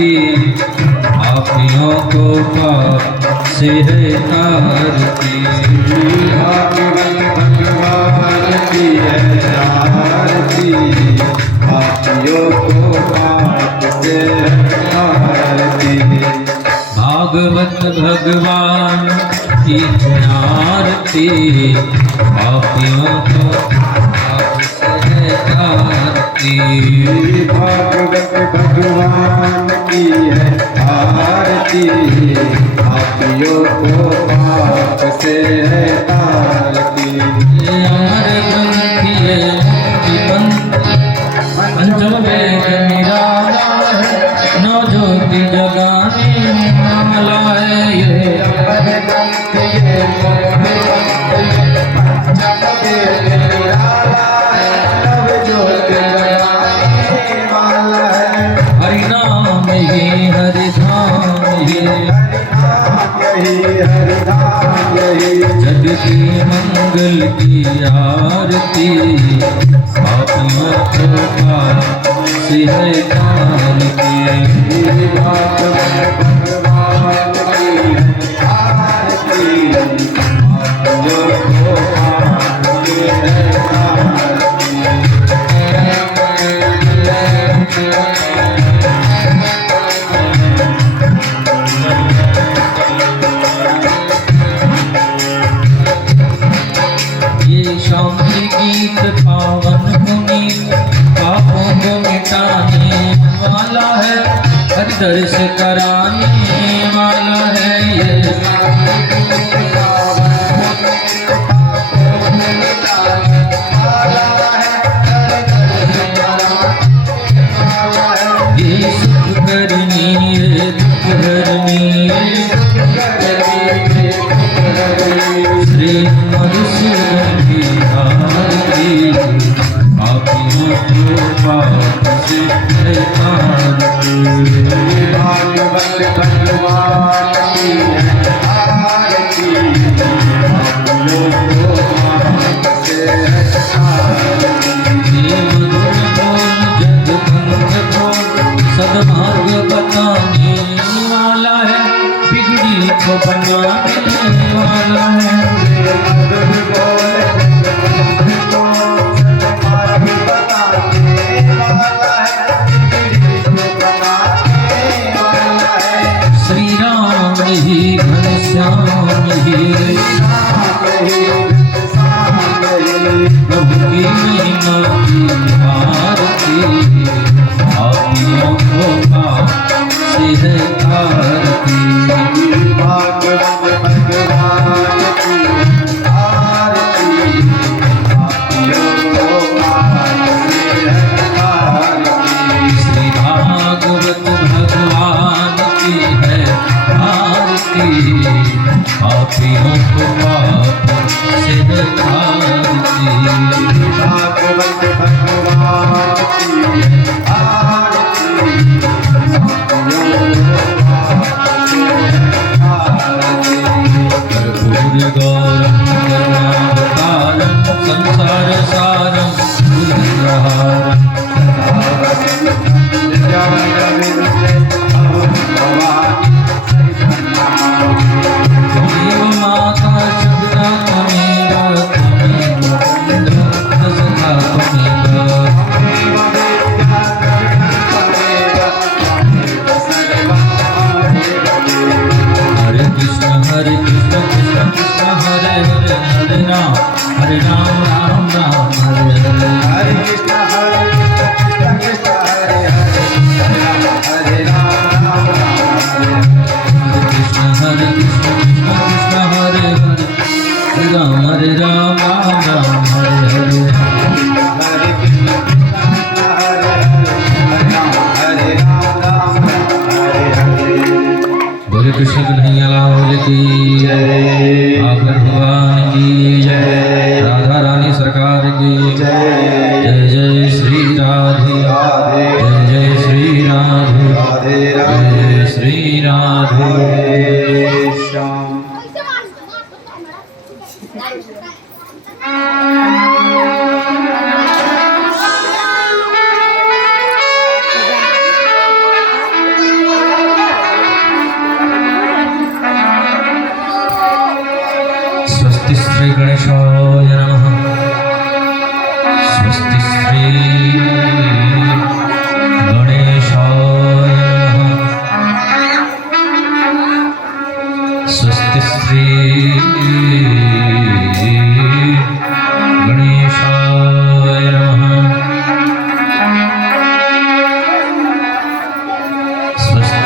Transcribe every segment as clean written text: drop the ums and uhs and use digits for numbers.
आरती पापियों को पाप से है आरती। भागवत भगवान की है आरती पापियों को पाप से है आरती। भागवत भगवान की आरती पापियों को पाप से है आरती। भागवत भगवान की है आरती पापियों को पाप से है आरती। अमर ग्रंथि है पंचम वेद निराला है, नौ ज्योति जगाने मामला है ये। हरिनाम ही हरिधाम ही जग की मंगल की आरती पापियों को पाप से है आरती। शांति गीत पावन पुनीत पापों को मिटाने वाला है, हरि दर्श कराने वाला है ये। ये सुख करनी है दुख हरनी श्री मधुसूदन की आरती पापियों को पाप से है आरती। भागवत भगवान की है आरती पापियों को पाप से है आरती। सदमार्ग बताने वाला है, बिगड़ी को बनाने वाला है। श्री राम ही घनश्याम ही प्रभु की महिमा की आरती पापियों को पाप से है आरती। भागवत भगवान की आरती पापियों को पाप से है आरती। श्री भागवत भगवान की है आरती पापियों को पाप से है आरती। भागवत भगवान की आरती पापियों को पाप से है आरती। कर्पूर गौरम करुणावतारम संसार सारम बुद्धिप्रहारम त्वमेव माता शब्दा त्वमेव त्वमेव सखा त्वमेव। हरे कृष्ण कृष्ण कृष्ण हरे हरे, हरे राम राम राम हरे हरे। हरे कृष्ण कृष्ण हरे हरे, हरे राम राम हरे हरे। हरे कृष्ण कृष्ण कृष्ण हरे हरे, हरे राम राम राम हरे हरे। हरे कृष्ण हरे हरे, हरे राम हरे हरे। बोले कृष्ण कन्हैया लाल की जय, आकर भगवान की जय, राधा रानी सरकार की जय। जय जय श्री राधे राधे, जय जय श्री राधे राधे जय राधे, जय श्री राधे। श्याम।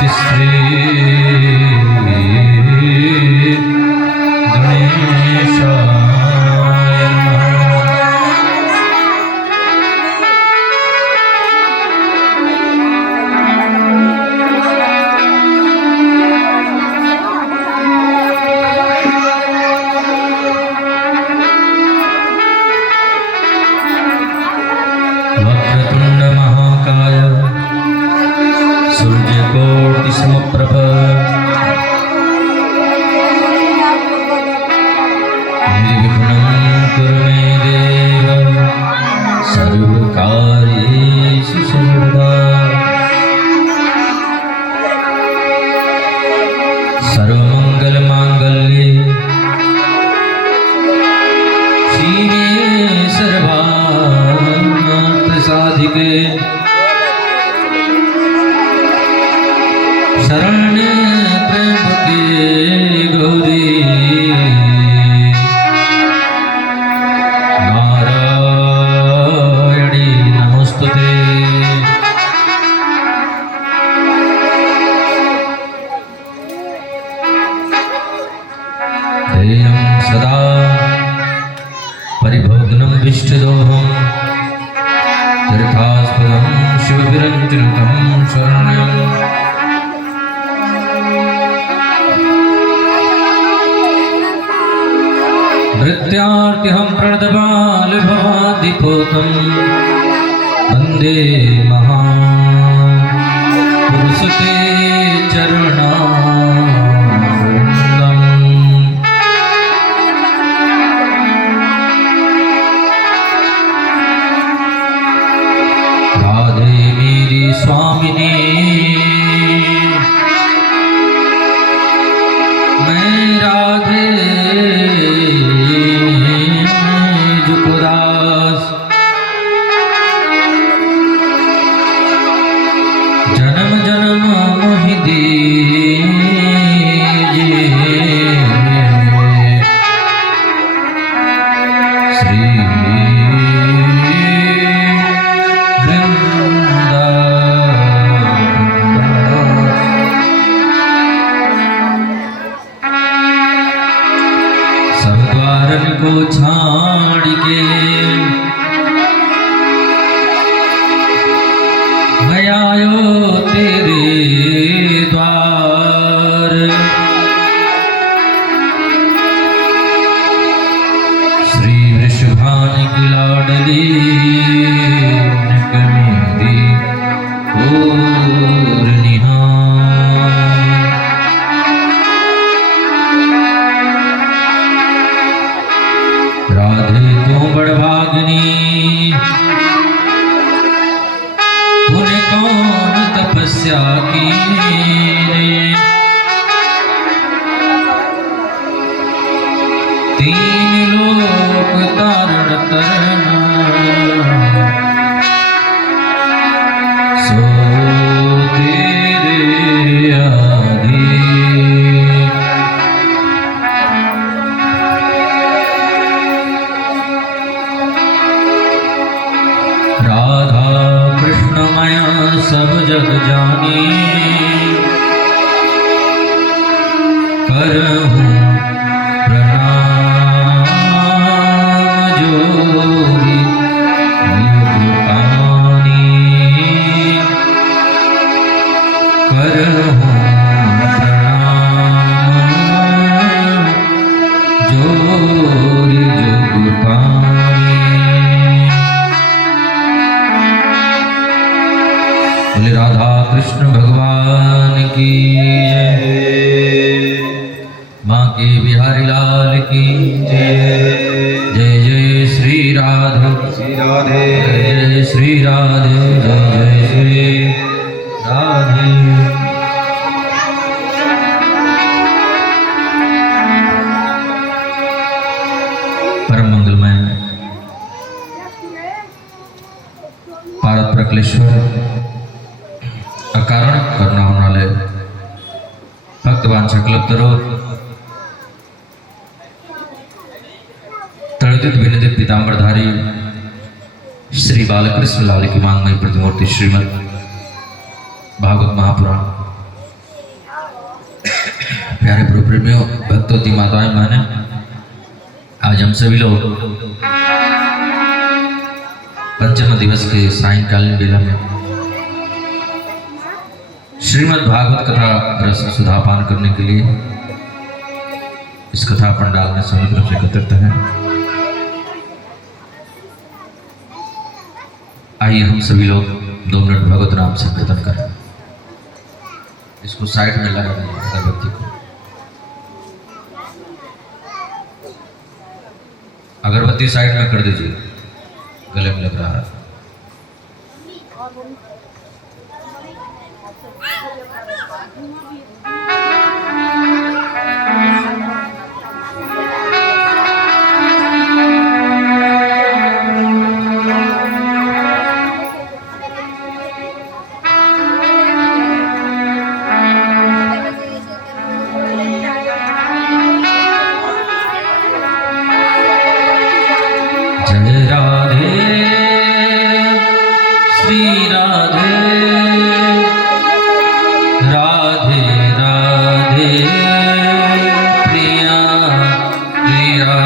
श्री गणेशाय नमः। वक्रतुंड महाकाय सूर्यकोटि समप्रभ निर्विघ्नं कुरु मे देव सर्वकार्येषु सर्वदा। सर्वमंगलमांगल्ये शिवे सर्वार्थसाधिके शरण्ये त्र्यंबके गौरी नारायणी नमोस्तुते। ध्येयं सदा परिभोग्नं विष्टदोहं तीर्थास्पदं शिवविरञ्जनं शरण्यम्। नृत्यार्तिहं प्रणतबालभवादिपोतं वन्दे महापुरुषते चरणारविन्दम्। राधे मेरी स्वामिनी मैं राधे जुगदास। जन्म जन्म मोहि दीजिए श्री सब द्वारन को छाड़ के मैं आयो तेरे द्वार। श्री वृषभान की लाडली निकमेरी और निहार। राधे तू बड़भागिनी तूने कौन तपस्या की तीन लोक तारण तरना सो तेरे आगे। राधा कृष्ण माया सब जग जानी करहूँ प्रणाम जोरी युगपानी। करहूँ प्रणाम जोरी युगपानी। बोले राधा कृष्ण भगवान की जय। माँ के बिहारी लाल की जय। जय जय श्री राधे श्री राधे जय श्री राधे जय जय श्री राधे। परम मंगलमय पारत प्रकलेश्वर अकारण करना होनाले भक्तवान सकलप्तरो तड़ित विनिदित पीतांबरधारी श्री बालकृष्ण लाल की मांगमयी प्रतिमूर्ति श्रीमद भागवत महापुराण प्रेमियों, भक्तों, माताएं, बहनें, आज हम सभी लोग पंचम दिवस के सायंकालीन बेला में श्रीमद् भागवत कथा रस सुधापान करने के लिए इस कथा पंडाल में समुद्र से एकत्रित हैं। आइए हम सभी लोग 2 मिनट भगवत नाम से कीर्तन करें। इसको साइड में लगा दें, अगरबत्ती को अगरबत्ती साइड में कर दीजिए, गले में लग रहा है। जय राधे श्री राधे राधे राधे प्रिया प्रिया।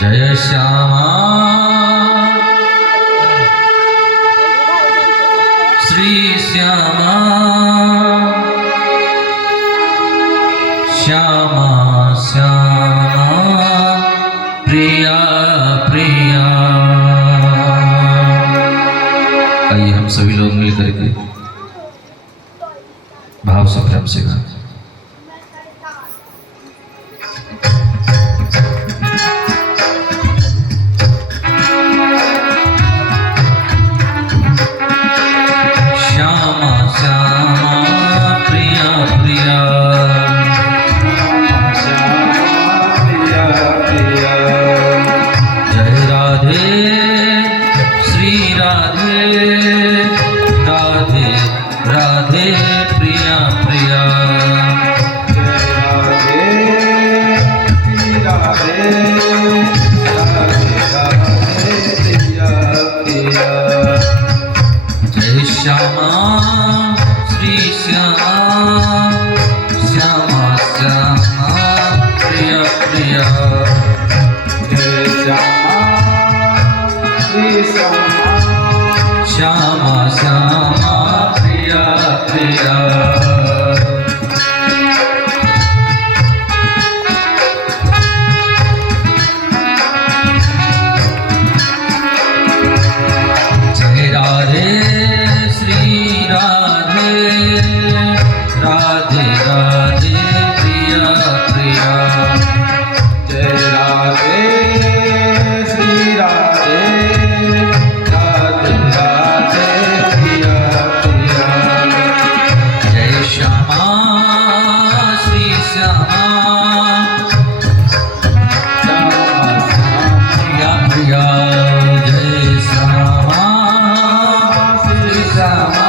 जय श्यामा श्री श्यामा श्यामा श्यामा प्रिया प्रिया। आइए हम सभी लोग मिल करके भाव से प्रेम से गाएं। श्यामा श्यामा प्रिया प्रिया। जय राधे श्री राधे राधे राधे प्रिया प्रिया। जय श्यामा श्री श्यामा श्यामा श्यामा प्रिया प्रिया। श्यामा श्यामा प्रिया प्रिया। जय राधे श्री राधे राधे राधे प्रिया प्रिया। जय राधे श्री राधे राधे राधे प्रिया प्रिया। जय श्यामा श्री श्यामा प्रिया प्रिया। जय श्यामा श्री श्यामा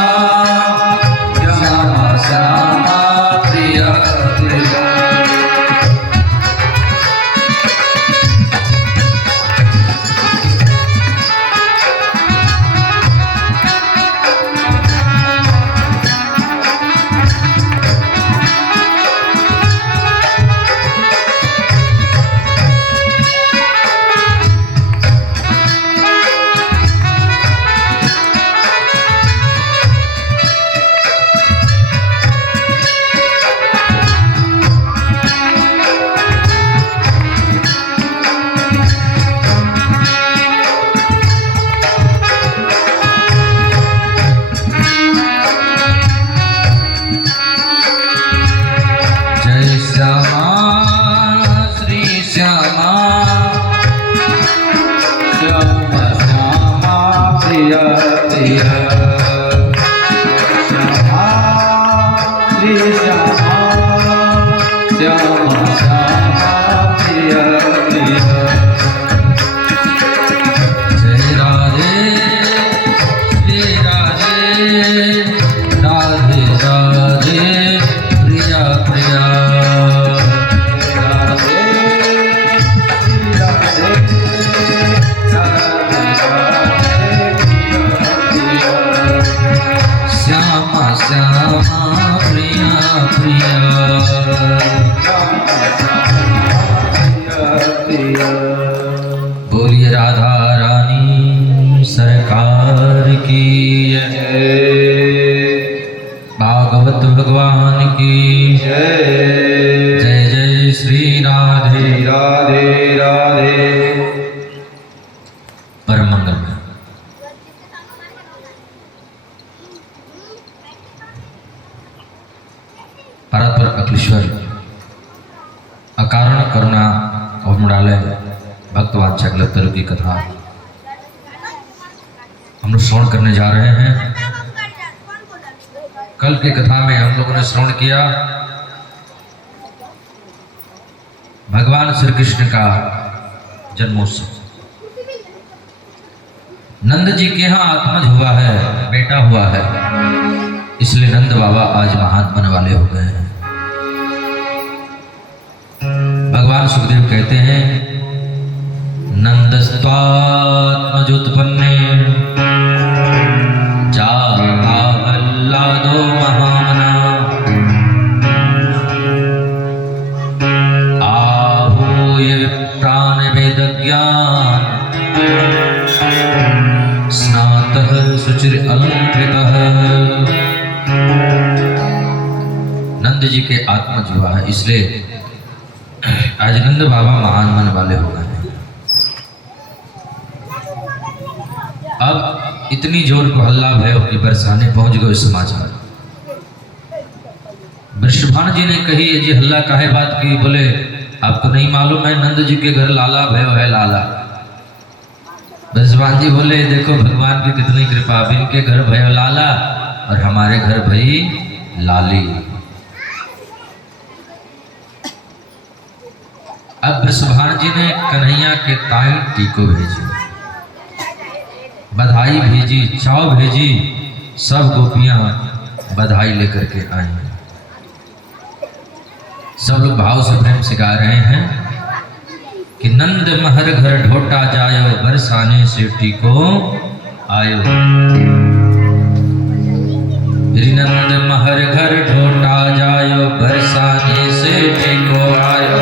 श्यामा श्यामा प्रिया प्रिया। जय श्यामा श्री श्यामा श्यामा श्यामा प्रिया प्रिया। श्यामा श्री श्यामा श्यामा श्यामा प्रिया प्रिया। जय राधे श्री राधे राधे राधे प्रिया प्रिया। राधे श्री राधे राधे प्रिय। बोलिए राधा रानी सरकार की जय। भागवत भगवान की जय। जय जय श्री राधे राधे राधे। परम मंगल में परात्पर अखिलेश्वर अकारण करुणा अवमृणालय भक्तवान चकलत्तर की कथा हम लोग श्रवण करने जा रहे हैं। कल की कथा में हम लोगों ने श्रवण किया भगवान श्री कृष्ण का जन्मोत्सव। नंद जी के यहाँ आत्मज हुआ है, बेटा हुआ है, इसलिए नंद बाबा आज महान बनने वाले हो गए हैं। भगवान सुखदेव कहते हैं नंदस्त्वात्मजोत्पन्ने जाताहल्लादो महामना आहूय प्राणवेदज्ञान स्नातः शुचिर अलंकृतः। नंद जी के आत्मज हुआ है, इसलिए आज नंद बाबा महान बनने वाले हो गए हैं। अब इतनी जोर को हल्ला भयो कि बरसाने पहुंच गए समाचार। वृषभान जी ने कही ये जी हल्ला काहे बात की? बोले आपको नहीं मालूम है नंद जी के घर लाला भयो है, लाला। वृषभान जी बोले देखो भगवान की कितनी कृपा, अब इनके घर भयो लाला और हमारे घर भई लाली। अब वृषभान जी ने कन्हैया के ताई टीको भेजी, बधाई भेजी, चाव भेजी, सब गोपियां बधाई लेकर के आई। सब लोग भाव से प्रेम से गा रहे हैं कि नंद महर घर ढोटा जायो, बरसाने से टीको आयो। नंद महर घर ढोटा जायो, बरसाने से टीको आयो।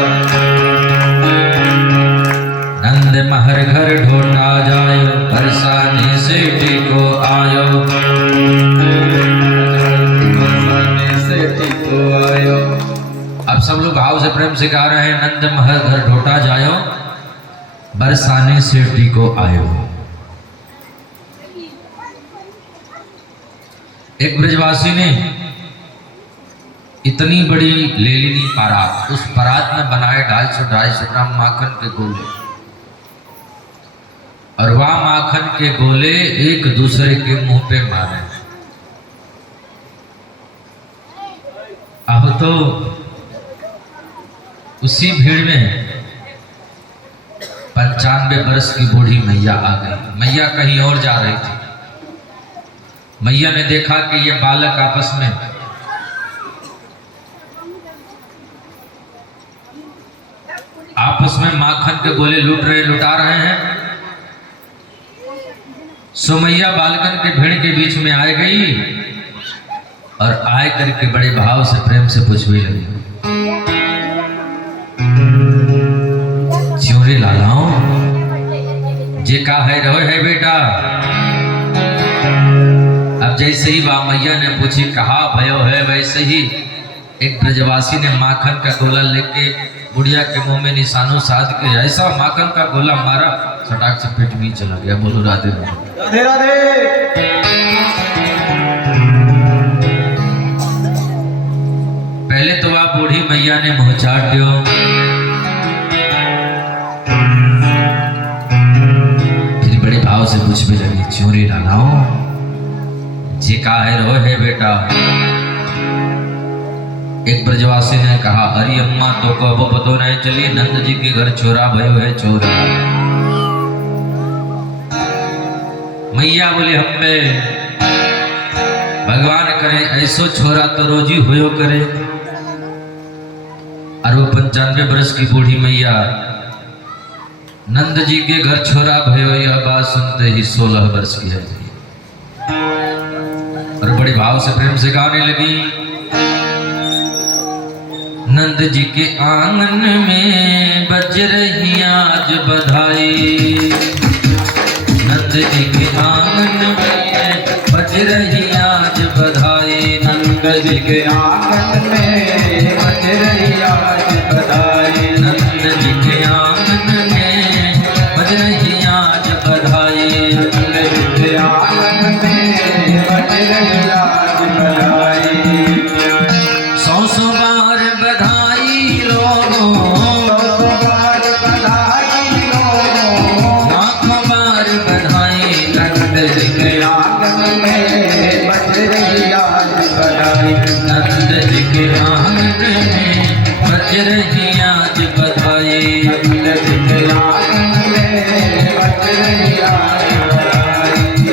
नंद महर घर ढोटा जायो, बरसाने से टीको आयो। बरसाने से टीको आयो। अब सब लोग भाव से प्रेम से गा रहे हैं नंद महर घर ढोटा जायो, बरसाने से टीको आयो। एक ब्रजवासी ने इतनी बड़ी ले ली परात, उस परात में बनाए 250-250 ग्राम माखन के गोले, और वह माखन के गोले एक दूसरे के मुंह पे मारे। अब तो उसी भीड़ में 95 वर्ष की बूढ़ी मैया आ गई। मैया कहीं और जा रही थी। मैया ने देखा कि ये बालक आपस में माखन के गोले लुटा रहे हैं। सो मैया बालकन के भीड़ के बीच में आ गई और आए करके बड़े भाव से प्रेम से पूछने लगी, च्योरे लालाओ जे का है रहो है बेटा। अब जैसे ही बा मैया ने पूछी कहा भयो है, वैसे ही एक ब्रजवासी ने माखन का गोला लेके बुढ़िया के मुंह में निशानों साध के ऐसा माखन का गोला मारा, सटाक से पेट में चला गया। बोलो राधे राधे राधे। पहले तो आप बूढ़ी मैया ने मुंह चाट दियो, फिर बड़े भाव से पूछने लगी, च्योरी लालाओ जे का है रो है बेटा। एक ब्रजवासी ने कहा, अरे अम्मा तो को अब पतो नहीं चली, नंद जी के घर चोरा भयो है, चोरा। मैया बोले हम्बे भगवान करे ऐसो छोरा तो रोजी होयो करे। और वो 95 वर्ष की बूढ़ी मैया नंद जी के घर छोरा भयो, यह बात सुनते ही 16 वर्ष की है और बड़े भाव से प्रेम से गाने लगी, नंद नंद जी के आंगन में बज रही आज बधाई। नंद जी के आंगन में बज रही आज बधाई। नंद जी के आंगन में बज रही आज बधाई। नंद जी के आंगन में बज रही आज बधाई। नंद जी के आंगन में बज रही आज बधाई। सौ सौ बार बधाई लोगों, सौ बार बधाई लोगों, लाखों बार बधाई। नंद जी के आंगन में बज रही आज बधाई। नंद जी के आंगन में बज रही आज बधाई। नंद जी के आंगन में बज रही आज बधाई।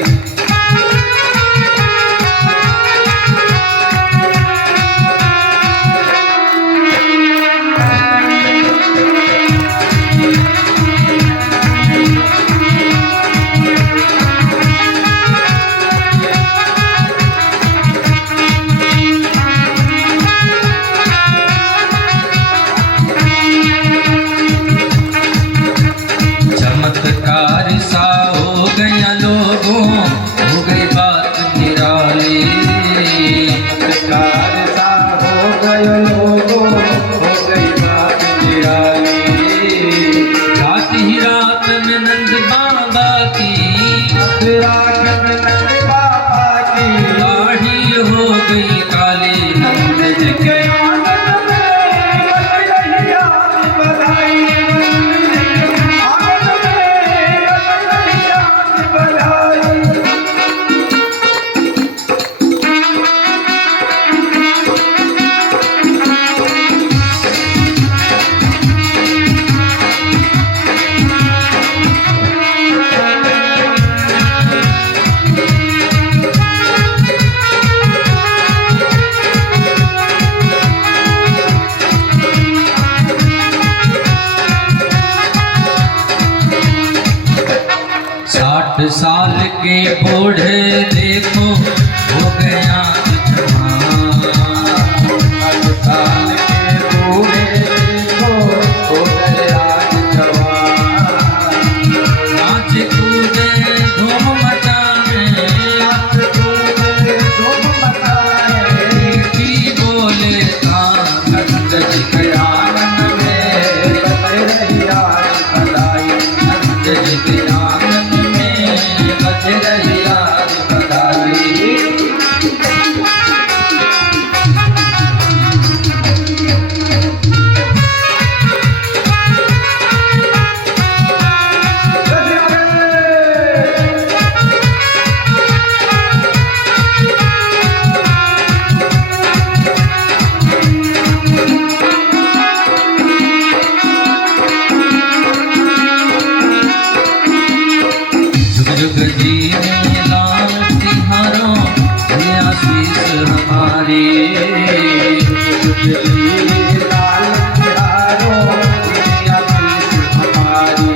चमत्कार सा हो गया लोगों, हो गई बात निराली। चमत्कार सा हो गयो लोगों, हो गई बात निराली। रात ही रात में नंद बाबा की रात में नंद बाबा की दाढ़ी हो गई काली। नंद जी के आंगन में बज रही आज बधाई। नंद जी के आंगन में बज रही आज बधाई। साठ साल के बूढ़े देखो हो गया जवान। 8 साल के बूढ़े देखो हो गए आज जवान। नाच कूदे धूम मचाने, नाच कूदे धूम मचाए। की बोले तान। नंद जी के आंगन में बज रही आज बधाई। नंद जी के आंगन में बज रही आज बधाई। जुग जुग जीने लाल तिहारो, ये आशीष हमारी। लाल तिहारो ये आशीष हमारी।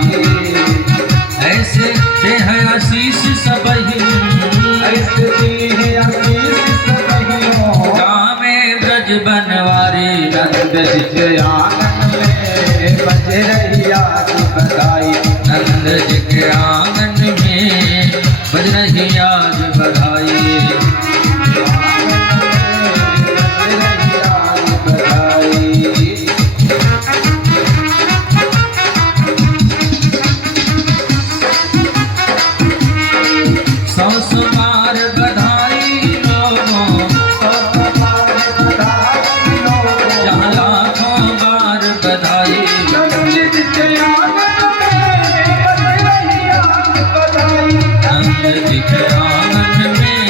ऐसे दे है आशीष सबही, ऐसे दी है आशीष सबहियों। गावे ब्रज बनवारी। नंद जी के आंगन में बज रही आज बधाई। नंद जी के आंगन में बज रही आज बधाई। बज रही आज बधाई। सौ सौ बार बधाई लोगों, सौ बार बधाई लोगों, जहाँ लाखों बार बधाई। नंद जी के आंगन में बज रही आज बधाई। नंद जी के आंगन में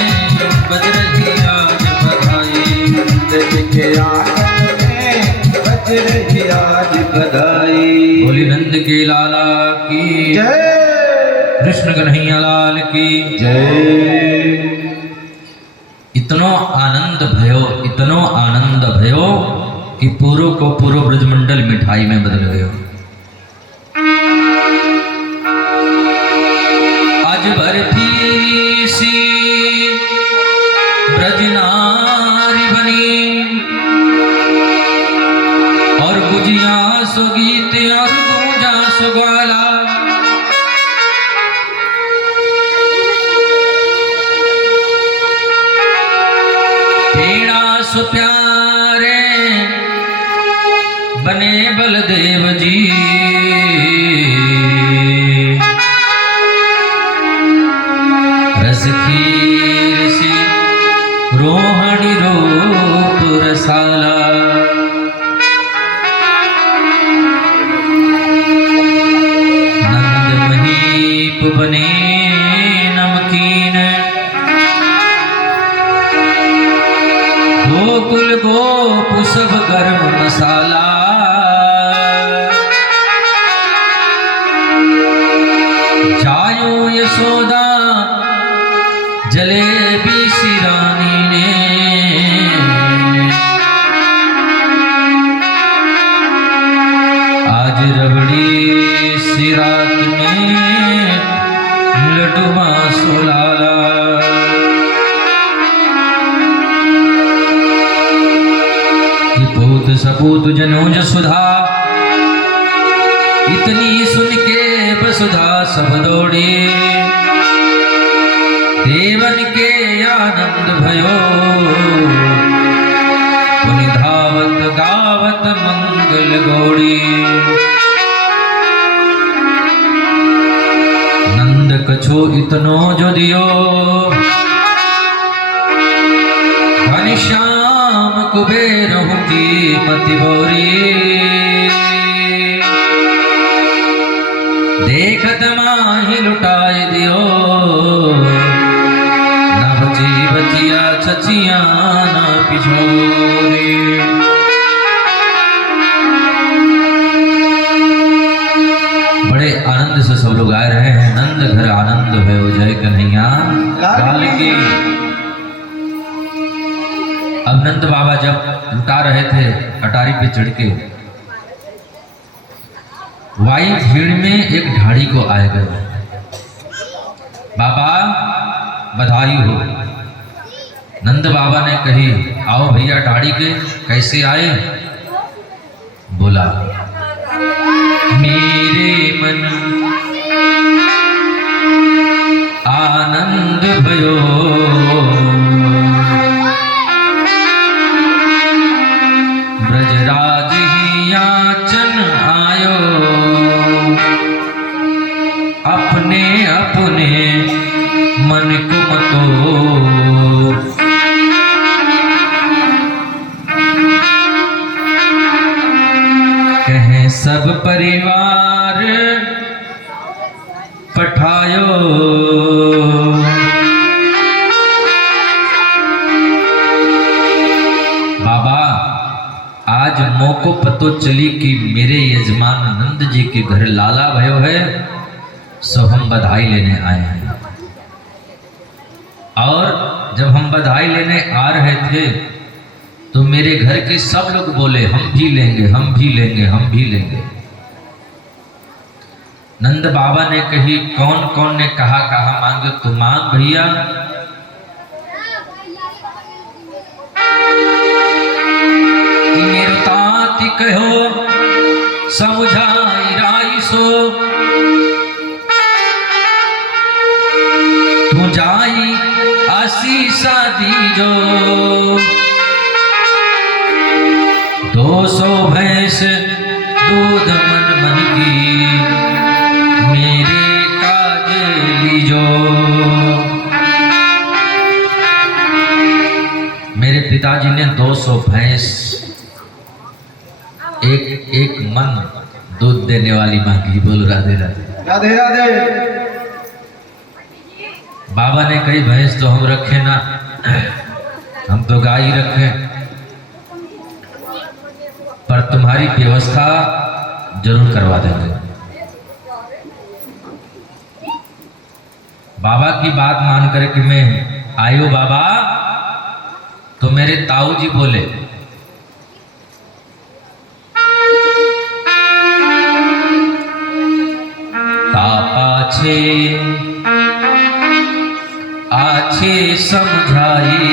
बज रही आज बधाई। नंद जी के आंगन में बज रही आज बधाई। बोली नंद के लाला की, जय कृष्ण कन्हैया लाल की। जय। इतनो आनंद भयो, इतनो आनंद भयो कि पूरो को पूरो ब्रजमंडल मिठाई में बदल गयो। आज बर्फी सी ब्रजनारी बनी, सो प्यारे बने बलदेव जी, रस खीर सी रोहणी रूप रसाला। नंद महीप बने नमकीन, गोकुल गोप सब गर्म मसाला। जायो यशोदा जलेबी सी रानी ने, आज रबड़ी सी रात में लड्डुआ सोलाला। पूत सपूत जनोज सुधा, इतनी सुन के वसुधा सब दौड़े। देवन के आनंद भयो, पुनि धावत गावत मंगल गौड़ी। नंद कछो इतनो जो दियो, घनश्याम कुबेर की मति बोरी। देखत माही लुटाए दियो, न बची बचिया छचिया न पिछोरी। बड़े आनंद से सब लोग आए रहे हैं। नंद घर आनंद भयो जय कन्हैया लाल की। अब नंद बाबा जब लुटा रहे थे अटारी पे चढ़ के, वाई भीड़ में एक ढाड़ी को आए गए। बाबा बधाई हो। नंद बाबा ने कही आओ भैया ढाड़ी के, कैसे आए? बोला मेरे मन आनंद भयो, ब्रजराज ही याचन आयो, अपने अपने मन को मतो। कहे सब परिवार पठायो, बाबा आज मौको पतो चली कि मेरे यजमान नंद जी के घर लाला भयो है, सो हम बधाई लेने आए हैं। और जब हम बधाई लेने आ रहे थे तो मेरे घर के सब लोग बोले हम भी लेंगे, हम भी लेंगे, हम भी लेंगे। नंद बाबा ने कही कौन कौन ने कहा कहा मांगे तो मांग भैया। मेरो ताती कहो समझाई राई सो, तू जाई आशीषा दीजो। 200 भैंस दूध मन मन की, मेरे काज लीजो। मेरे पिताजी ने 200 भैंस एक मन दूध देने वाली मांगी। बोलो राधे राधे राधे राधे। बाबा ने कही भैंस तो हम रखे ना, हम तो गाय ही रखे, पर तुम्हारी व्यवस्था जरूर करवा देंगे। बाबा की बात मान कर कि मैं आयो बाबा, तो मेरे ताऊ जी बोले तापाछे आछे समझाई,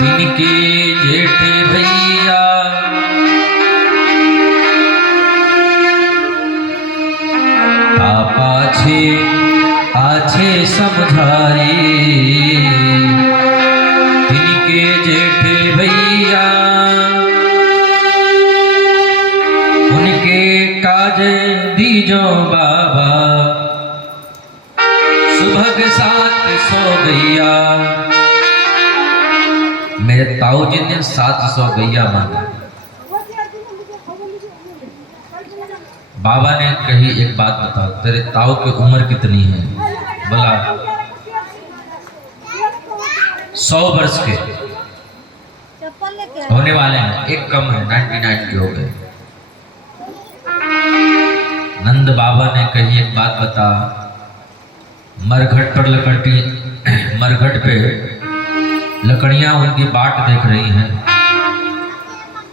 तिनके जेठे भैया पापा छे आछे दीजो बाबा, सुबह के 700 गैया। मेरे ताऊ जी ने 700 गैया मांगा। बाबा ने कही एक बात बता, तेरे ताऊ की उम्र कितनी है? बोला 100 वर्ष के होने वाले हैं, एक कम है, 99 के हो गए। नंद बाबा ने कही एक बात बता, मरघट पे लकड़ियां उनकी बाट देख रही हैं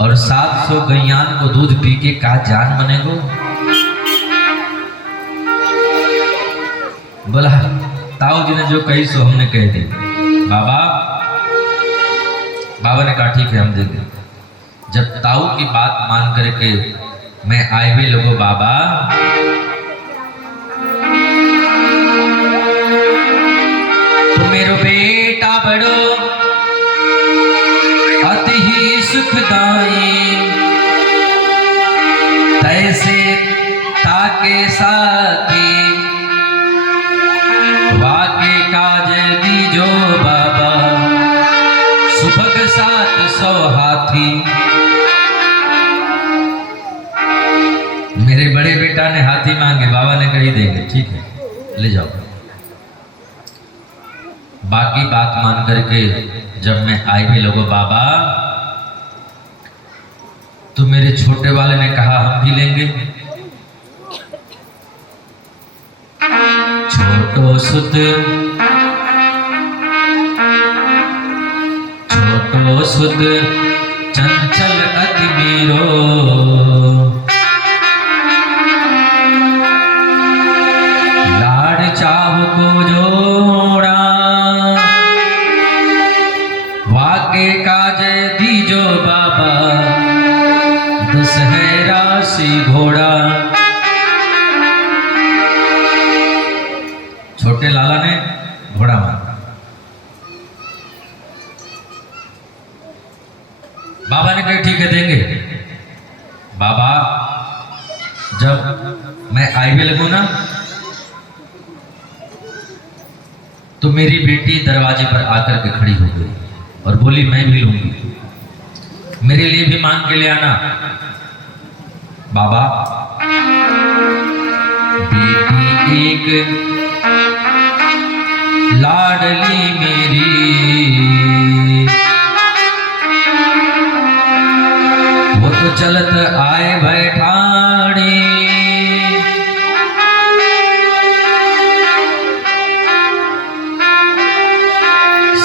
और 700 गैयान को दूध पी के का जान बनेगो। बोला ताऊ जी ने जो कही सो हमने कह दी। बाबा ने कहा ठीक है हम देंगे। जब ताऊ की बात मान करके मैं आए भी लोगो बाबा, तो मेरो बेटा बड़ो अति ही सुखदाई, तैसे ताके साथी वाके काज दीजो बाबा, सुभग 700 हाथी। मेरे बड़े बेटा ने हाथी मांगे, बाबा ने कही देंगे ठीक है ले जाओ। बाकी बात मान करके जब मैं आई भी लोगो बाबा, तो मेरे छोटे वाले ने कहा हम भी लेंगे। छोटो सुत चंचल अति मेरो, लाड़ चाव को जोड़ा, वाके काज दीजो बाबा, दशहरा सी घोड़ा। छोटे लाला ने घोड़ा मांगा। बाबा ने कहा ठीक है देंगे। बाबा जब मैं आईवे लगू ना, तो मेरी बेटी दरवाजे पर आकर के खड़ी हो गई और बोली मैं भी लूंगी, मेरे लिए भी मांग के ले आना। बाबा बेटी एक लाडली मेरी, वो तो चलत आए बैठाड़ी,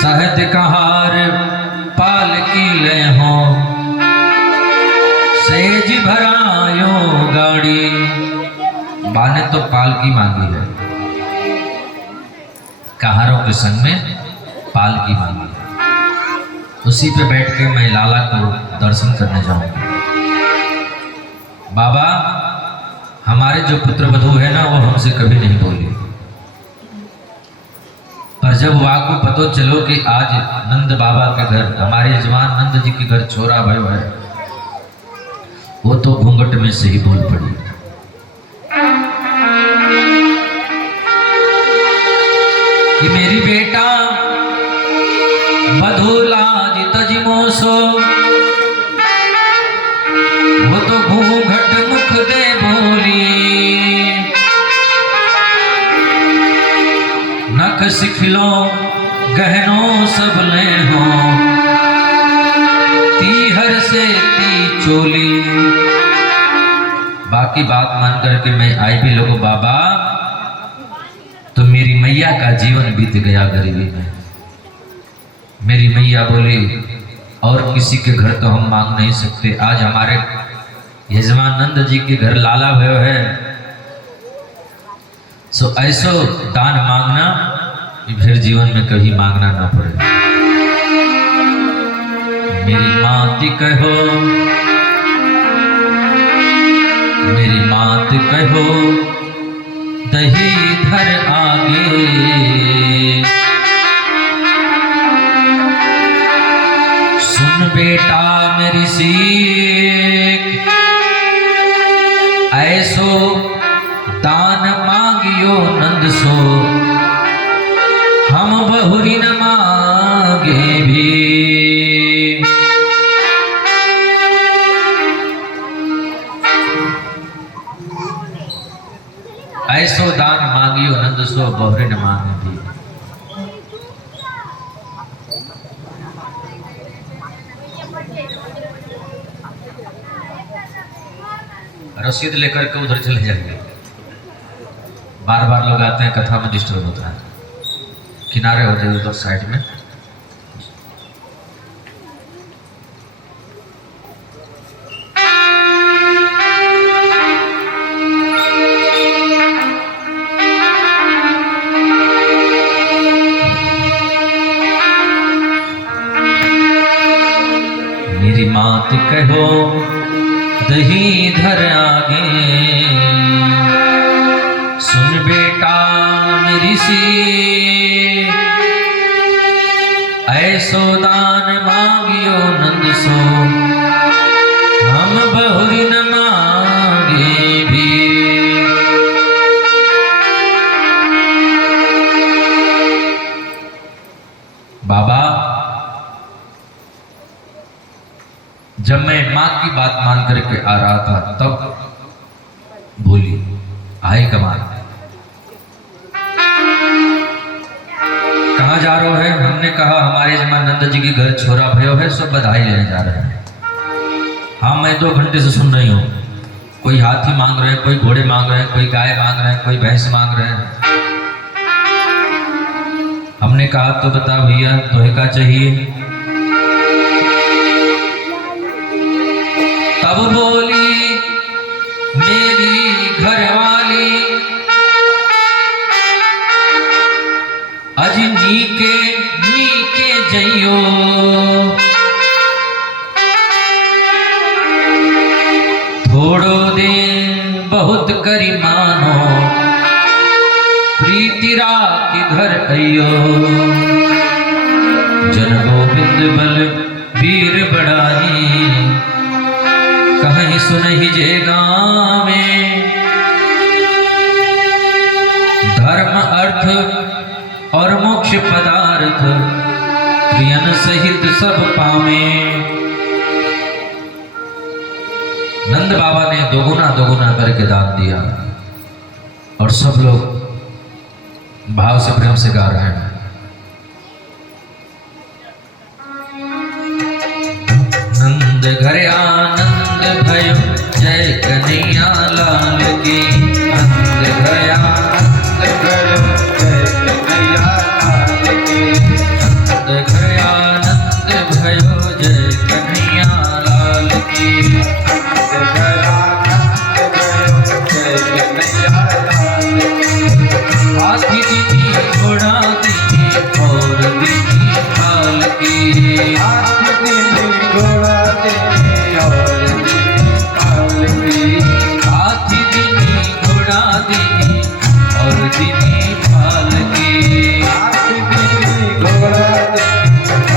सहद कहार पालकी ले हो, सेज भरायो गाड़ी। बा ने तो पालकी मांगी है, कहारों के संग में पालकी मांगी है, उसी पे बैठ के मैं लाला को दर्शन करने जाऊंगा। बाबा हमारे जो पुत्र वधू है ना, वो हमसे कभी नहीं बोली, पर जब वाको पतो चलो कि आज नंद बाबा के घर, हमारे जवान नंद जी के घर छोरा भयो है, वो तो घूंघट में से ही बोल पड़ी। कि मेरी बेटा बधूलाज तजमोसो, वो तो घूंघट मुख दे बोली, नख सिखलो गहनों सब ले हो, तीहर से ती चोली। बाकी बात मान करके मैं आई भी लोगो बाबा, तो मेरी मैया का जीवन बीत गया गरीबी में। मेरी मैया बोली और किसी के घर तो हम मांग नहीं सकते, आज हमारे यजमान नंद जी के घर लाला भयो है, सो ऐसो दान मांगना कि फिर जीवन में कभी मांगना ना पड़े। मेरी माती कहो, मेरी मात कहो दही धर आगे, सुन बेटा मेरी सीख, ऐसो सो हम बहुरी न मांगे भी। ऐसो दान मांगियो नंद सो बहुरी न मांगे भी। रसीद लेकर के उधर चले जाएंगे। बार बार लोग आते हैं, कथा में डिस्टर्ब होता है। किनारे हो जाए उधर साइड में। मेरी मात कहो दही धर आगे, सुन बेटा मेरी सी, ऐसो दान मांगियो नंद सो हम बहुरी न मांगे भी। बाबा, जब मैं माँ की बात मान करके आ रहा था तब बोली आए कमाल, कहाँ जा रहे हो है? हमने कहा हमारे जमानंद जी के घर छोरा भयो है, सब बधाई लेने जा रहे हैं। हाँ, मैं 2 घंटे से सुन रही हूँ। कोई हाथी मांग रहे हैं, कोई घोड़े मांग रहे हैं, कोई गाय मांग रहे हैं, कोई भैंस मांग रहे हैं। हमने कहा तो बता भैया तुम्हें क्या चाहिए? तब बोली मेरी घरवाली, अज नीके नीके जइयो, थोड़ो दिन बहुत करी मानो, प्रीति राखी घर अइयो। जन गोविंद बल वीर बढ़ाई, कहीं सुनहि जे गावे, धर्म अर्थ और मोक्ष पदार्थ, प्रियन सहित सब पावे। नंद बाबा ने दोगुना दोगुना करके दान दिया और सब लोग भाव से प्रेम से गा रहे हैं। नंद घर आनंद भयो, जय कन्हैया लाल की। नंद घर आनंद भयो, जय कन्हैया लाल की। नंद घर आनंद भयो, जय कन्हैया लाल की। नंद घर आनंद भयो, जय कन्हैया लाल की। हाथी दीनी घोड़ा दीनी और दीनी लाल की। हाथी दीनी घोड़ा दीनी और दीनी लाल की। हाथी दीनी घोड़ा दीनी और दीनी लाल की। हाथी दीनी घोड़ा दीनी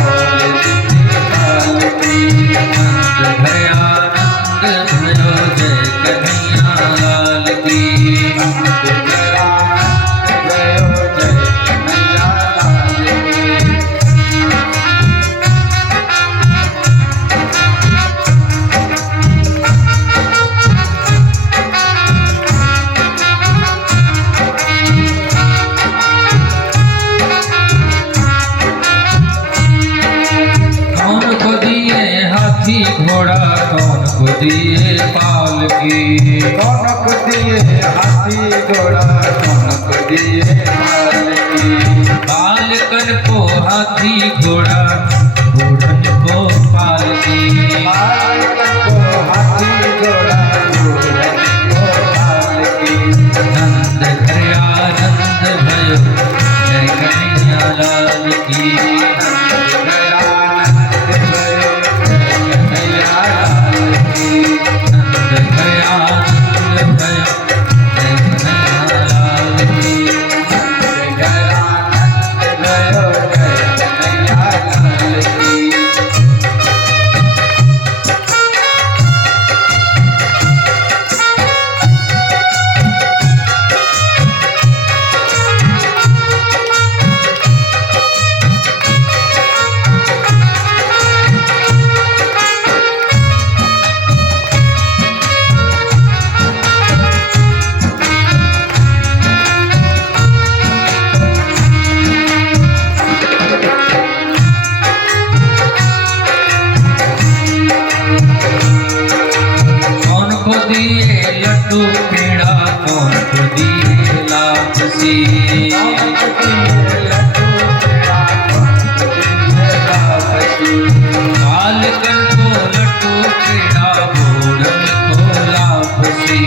और दीनी लाल की। नंद घर आनंद भयो, जय कन्हैया लाल की। नंद घर आनंद भयो, जय कन्हैया लाल की। कौन को दिए हाथी घोड़ा, कौन को दिए पाल की। कौन को दिए हाथी घोड़ा, कौन को दिए पाल की। बालकन को हाथी घोड़ा, बूढ़न को पाल की। बालकन को हाथी घोड़ा, बूढ़न को पाल की। नंद घर आनंद भयो, जय कन्हैया लाल की। नंद घर आनंद भयो, जय कन्हैया लाल की। नंद घर आनंद भयो, जय कन्हैया लाल की। नंद घर आनंद भयो, जय कन्हैया लाल दिए लड्डू पेड़ा कौन को दिए लापसी बालकन को लड्डू पेड़ा बूढ़न को लापसी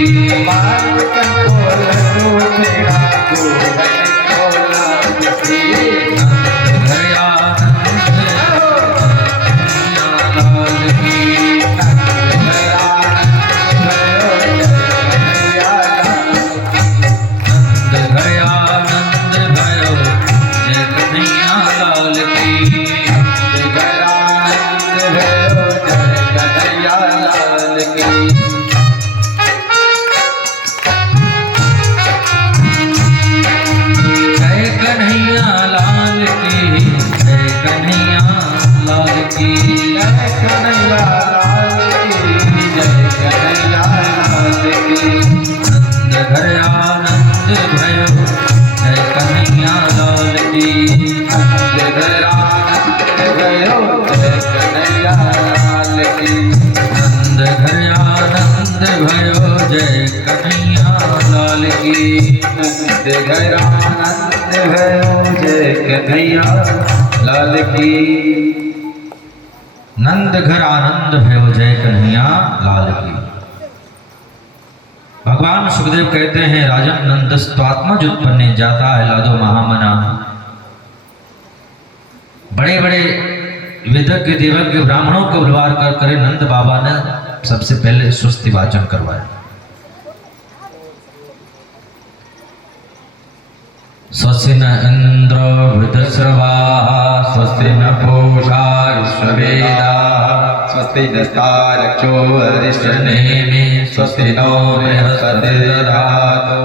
लाल की नंद घर आनंद भयो जय कन्हैया लाल की। भगवान सुखदेव कहते हैं राजन नंदस्त्वात्मज उत्पन्ने जाता है लादो महामना। बड़े बड़े वेदज्ञ देवज्ञ ब्राह्मणों को बुलवार कर करे नंद बाबा ने सबसे पहले स्वस्ति वाचन करवाया। स्वस्ति न इंद्र वृतश्रवा स्वस्ति न पूषा विश्ववेदाः स्वस्ति नस्तारक्षो नेमि स्वस्ति नो बृहस्पतिर्दधातु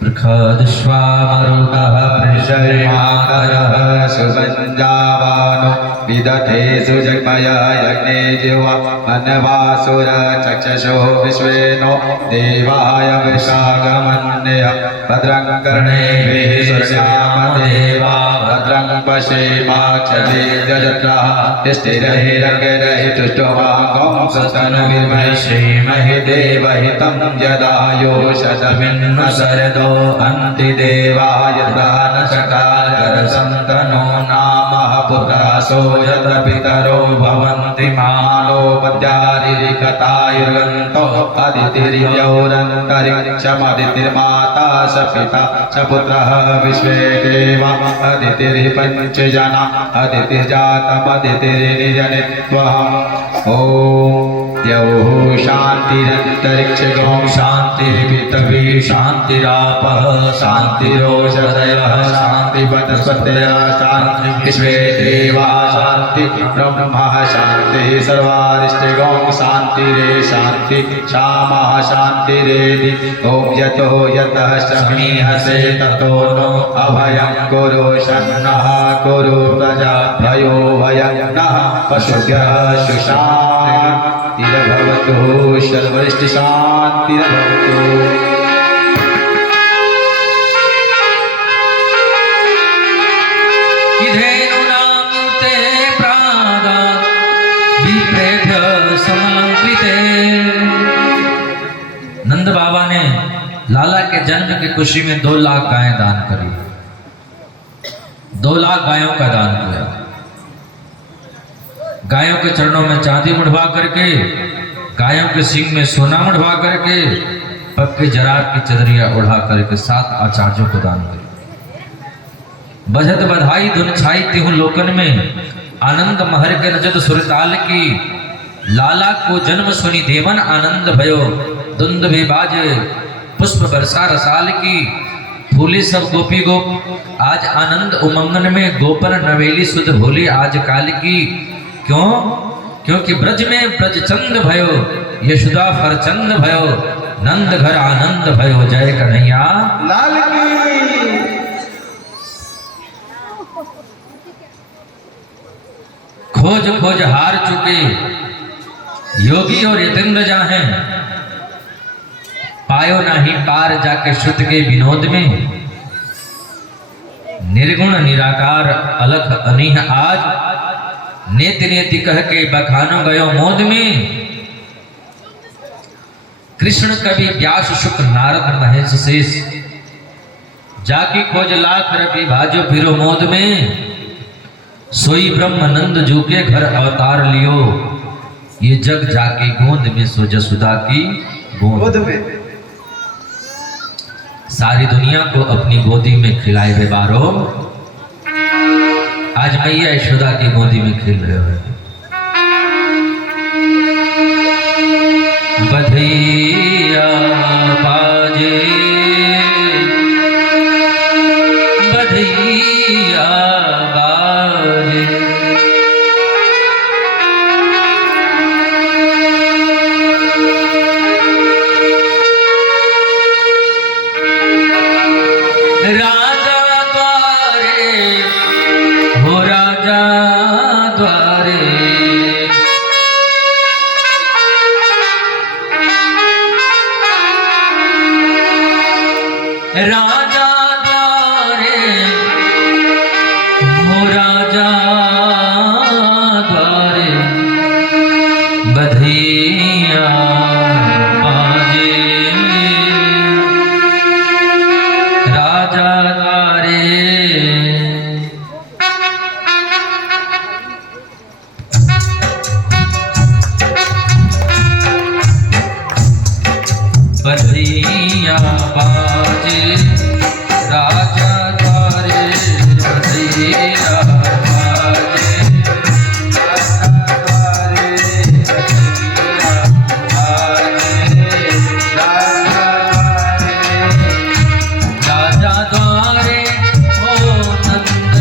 बृहद्श्वामरुतः श्रीमाकरः सुसञ्जावानो विदधे सुजग्मय यज्ञे जिह्वा मनवासुर चक्षुषो विश्वेनो देवाय विशाखमन्य भद्रं कर्णेभिः सुरश्यामदेवा भद्रं पश्येमाक्षभिर्यजत्राः तिष्ठिरहिरङ्गिरहितुष्टुवाङ्गं सुस्तनुभिर्महि श्रीमहि देवहितं यदायो शतमिन्न शरदो अन्ति देवाय दानशकाकरसन्तनो नामः पुत्रासो यत पितरो भवन्ति मानोपद्यारिकतायुर्गन्तो अदितिर्यौरन्तरिक्षमदितिर्माता स पिता स पुत्रः विश्वे देवा अदितिर्पञ्चजना अदितिर्जातमदितिर्निजनित्वहम् ॐ द्यौः शान्तिरन्तरिक्षगों शान्तिर्पृथिवी शान्तिरापः शान्तिरोषधयः शान्तिवनस्पतयः शान्ति विश्वे देवा शान्ति ब्रह्म शान्ति सर्वारिष्टिगों शान्तिरे शान्ति क्षामः शान्तिरेधि ॐ यतो यतः समीहसे ततो नो अभयं कुरु शन्नः कुरु प्रजा भयो भयं नः पशुभ्यः सुशान्तिर्भवतु सर्वरिष्टि शान्तिर्भवतु। नंद बाबा ने लाला के जन्म की खुशी में 2 लाख गायें दान करी, 2 लाख गायों का दान किया। गायों के चरणों में चांदी मढ़वा करके, गायों के सींग में सोना मढ़वा करके, पक्के जरार की चदरिया उड़ा करके 7 आचार्यों को दान करी। बजत बधाई धुन छाई तिहु लोकन में, आनंद महर के नजद सुरताल की। लाला को जन्म सुनी देवन आनंद भयो, धुंद भी बाजे पुष्प वर्षा रसाल की। फूली सब गोपी गोप आज आनंद उमंगन में, गोपर नवेली सुध भोली आज काल की। क्यों? क्योंकि ब्रज में ब्रज चंद भयो, यशोदा फरचंद भयो, नंद घर आनंद भयो जय कन्हैया लाल की। खोज खोज हार चुके योगी और यतेंद्र जाहे, पायो नाही पार जाके श्रुत के विनोद में। निर्गुण निराकार अलख अनिह आज, नेति नेति कह के बखानो गयो मोद में। कृष्ण कवि व्यास शुक्र नारद महेश शेष जाकी खोज लाख रवि भाजो फिरो मोद में सोई ब्रह्मानंद जू के घर अवतार लियो ये जग जाके गोंद में सो जसुदा की गोद में सारी दुनिया को अपनी गोदी में खिलाए हुए बारो आज मैया यशोदा की गोदी में खेल रहे हो बधैया बाजे बधैया बाजे राजा द्वारे हो राजा द्वारे राजा द्वारे हो राजा द्वारे बधैया बाजे राजा द्वारे बधैया बाजे राजा द्वारे बधैया बाजे राजा द्वारे बधैया बाजे राजा द्वारे हो नंद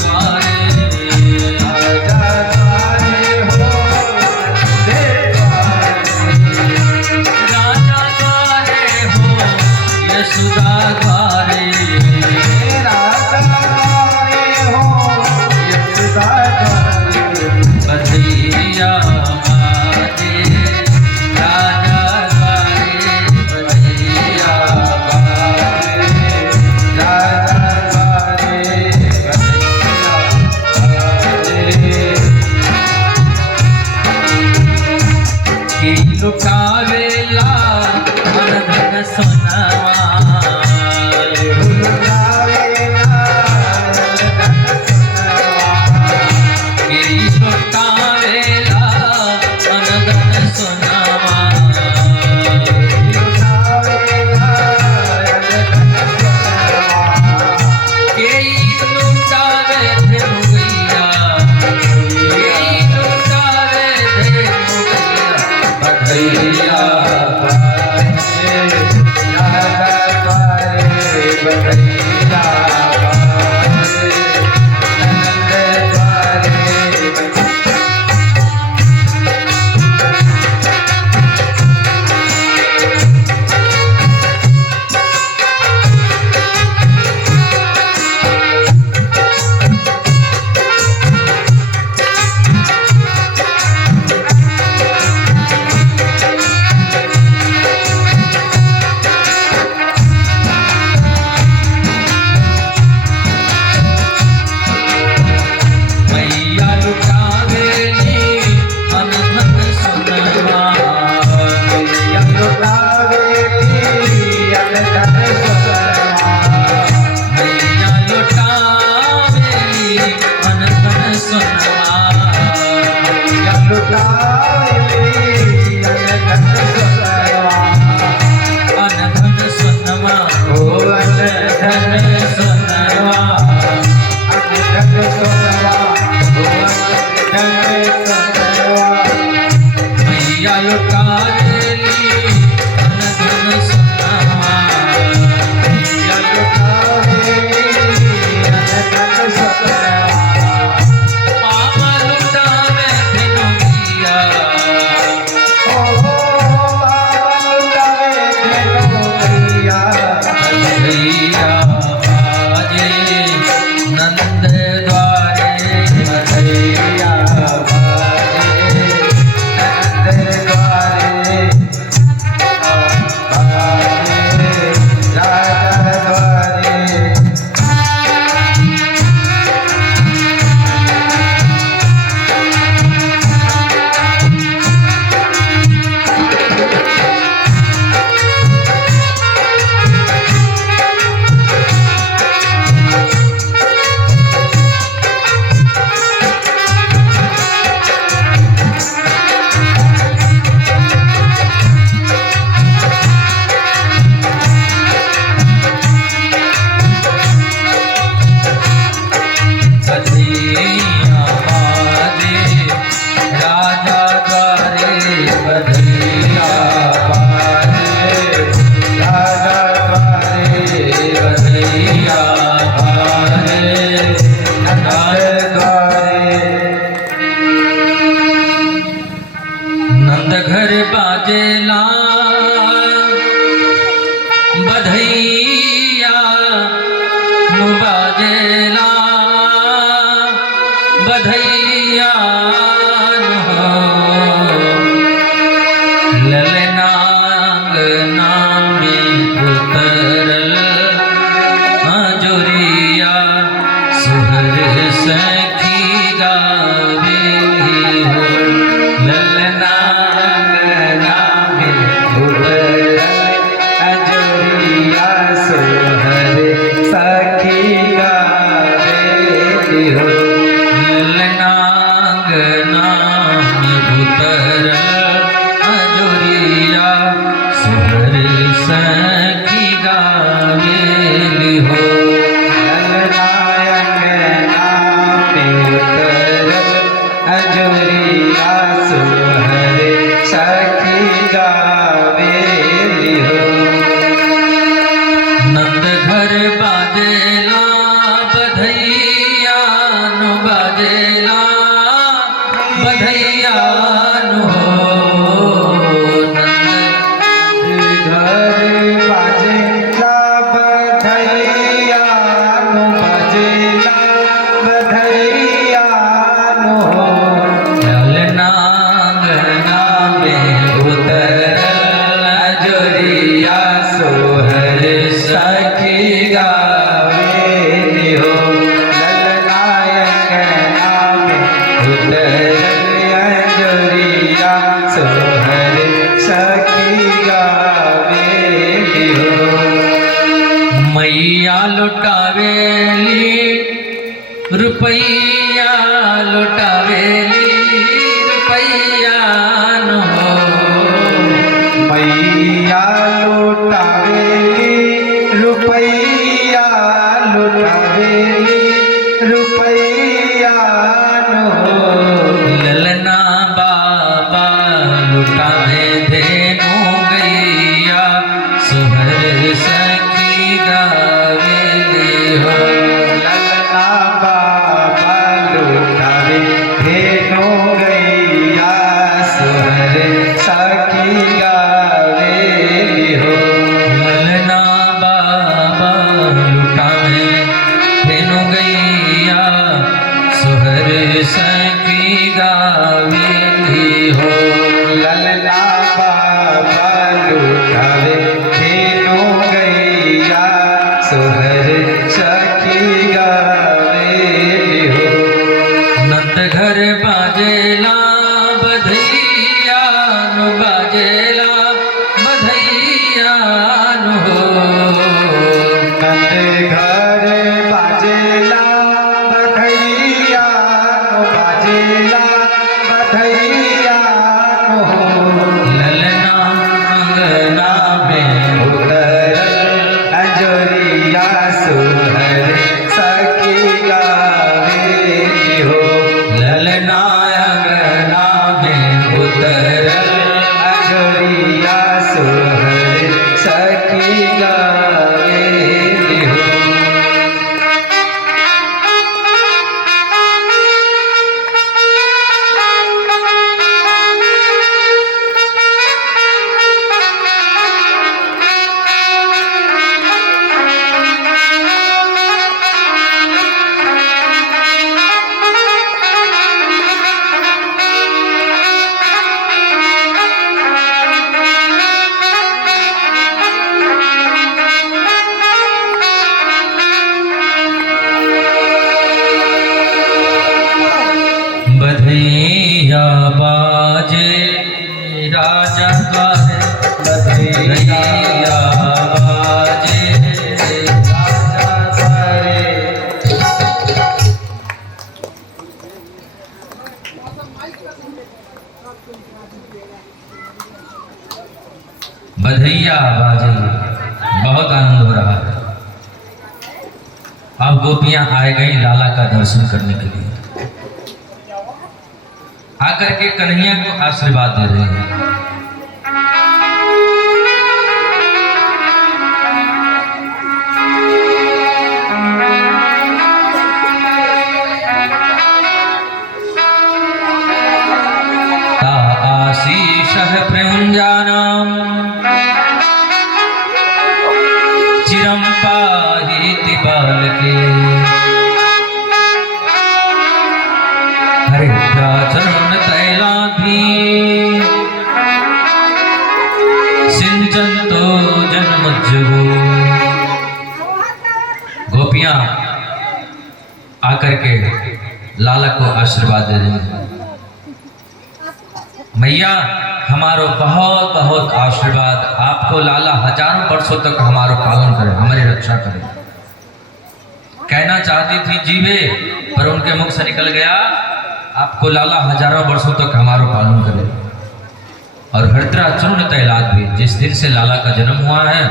द्वारे राजा द्वारे हो राजा द्वारे हो यशोदा द्वारे राजा द्वारे हो यशोदा द्वारे बधैया बाजे राजा द्वारे बधैया बाजे राजा द्वारे बधैया बाजे की लुटावेला मन धन सोनावा लुटावेला मन धन सोनावा की लुटावेला मन धन सोनावा लुटावेला मन धन सोनावा के लुटावे थे मुगैया के लुटावे थे मुगैया बधैया बाजे राजा द्वारे बधैया बाजे नंद द्वारे मैया लुटावेली मन धन सोनवा मैया लुटावेली मन धन सोनवा मैया लुटावेली मन धन सोनवा मैया लुटावेली मन धन सोनवा अन धन सोनवा ओ अन धन सोनवा अन धन सोनवा मैया लुटावेली धन धन सोनवा मैया लुटावेली धन धन सोनवा पावा लुटावे फिनो मैया ओ पावा लुटावे फिनो मैया बधैया बाजे नंद द्वारे बधैया बाजे नंद द्वारे बाजे बाजेला बधैया नु बाजेला बधैया नु हो ललनांग नामे उतरल आजोरिया सुहर सखी गावे हो ललनांग नामे उतरल अजोरिया सोहर सखी गावे हो ललनांग नामे उतरल आजोरिया सुहर सखी गावे हो ललनायक नामे उतरल अजोरिया सोहर सखी गावे हो नंद घर बाजेला बधैया नु बाजेला बधैया नु हो नंद घर बाजेला बधैया नु बाजेला बधैया नु हो ललनांग नामे उतरल अजोरिया सोहर सखी गावे हो ललनायक नामे उतरल अजोरिया सोहर सखी गावे हो मैया लुटावेली रुपैया लुटावेली रुपैया नु हो मैया लुटावेली रुपैया लुटावेली रुपैया नु हो ललना बाबा लुटाए धेनु गैया सुहर सखी गावेली हो ललना बाबा लुटावे धेनु गैया सोहर सखी गावे हो ललना बाबा लुटाए धेनु गैया सुहर सखी गावेली हो ललना बाबा लुटावे धेनु गैया सोहर सखी गावे हो नंद घर बाजेला बधैया नु बाजेला बधैया नु हो नंद घर बाजेला बधैया नो बाजेला बधैया नो ललना अंगना में उतरल अजोरिया सोहर सखी गावे हो ललना अंगना में उतरल अजोरिया सोहर सखी गावे हो बधैया बाजे राजा का है बधैया बाजे राजा करे बधैया बाजे बहुत आनंद हो रहा है। अब गोपियां आए गई लाला का दर्शन करने के लिए, आकर के कन्हैया को आशीर्वाद दे रहे हैं। ता आशीष प्रयुंजाना जंतो जन्मज्जगो। गोपियां आकर के लाला को आशीर्वाद दे रही हैं, मैया हमारो बहुत बहुत आशीर्वाद, आपको लाला हजारों वर्षों तक हमारो पालन करे, हमारी रक्षा करे। कहना चाहती थी जीवे, पर उनके मुख से निकल गया आपको लाला हजारों वर्षों तक हमारो पालन करे। और हृदरा चूर्ण तैलाद भी, जिस दिन से लाला का जन्म हुआ है,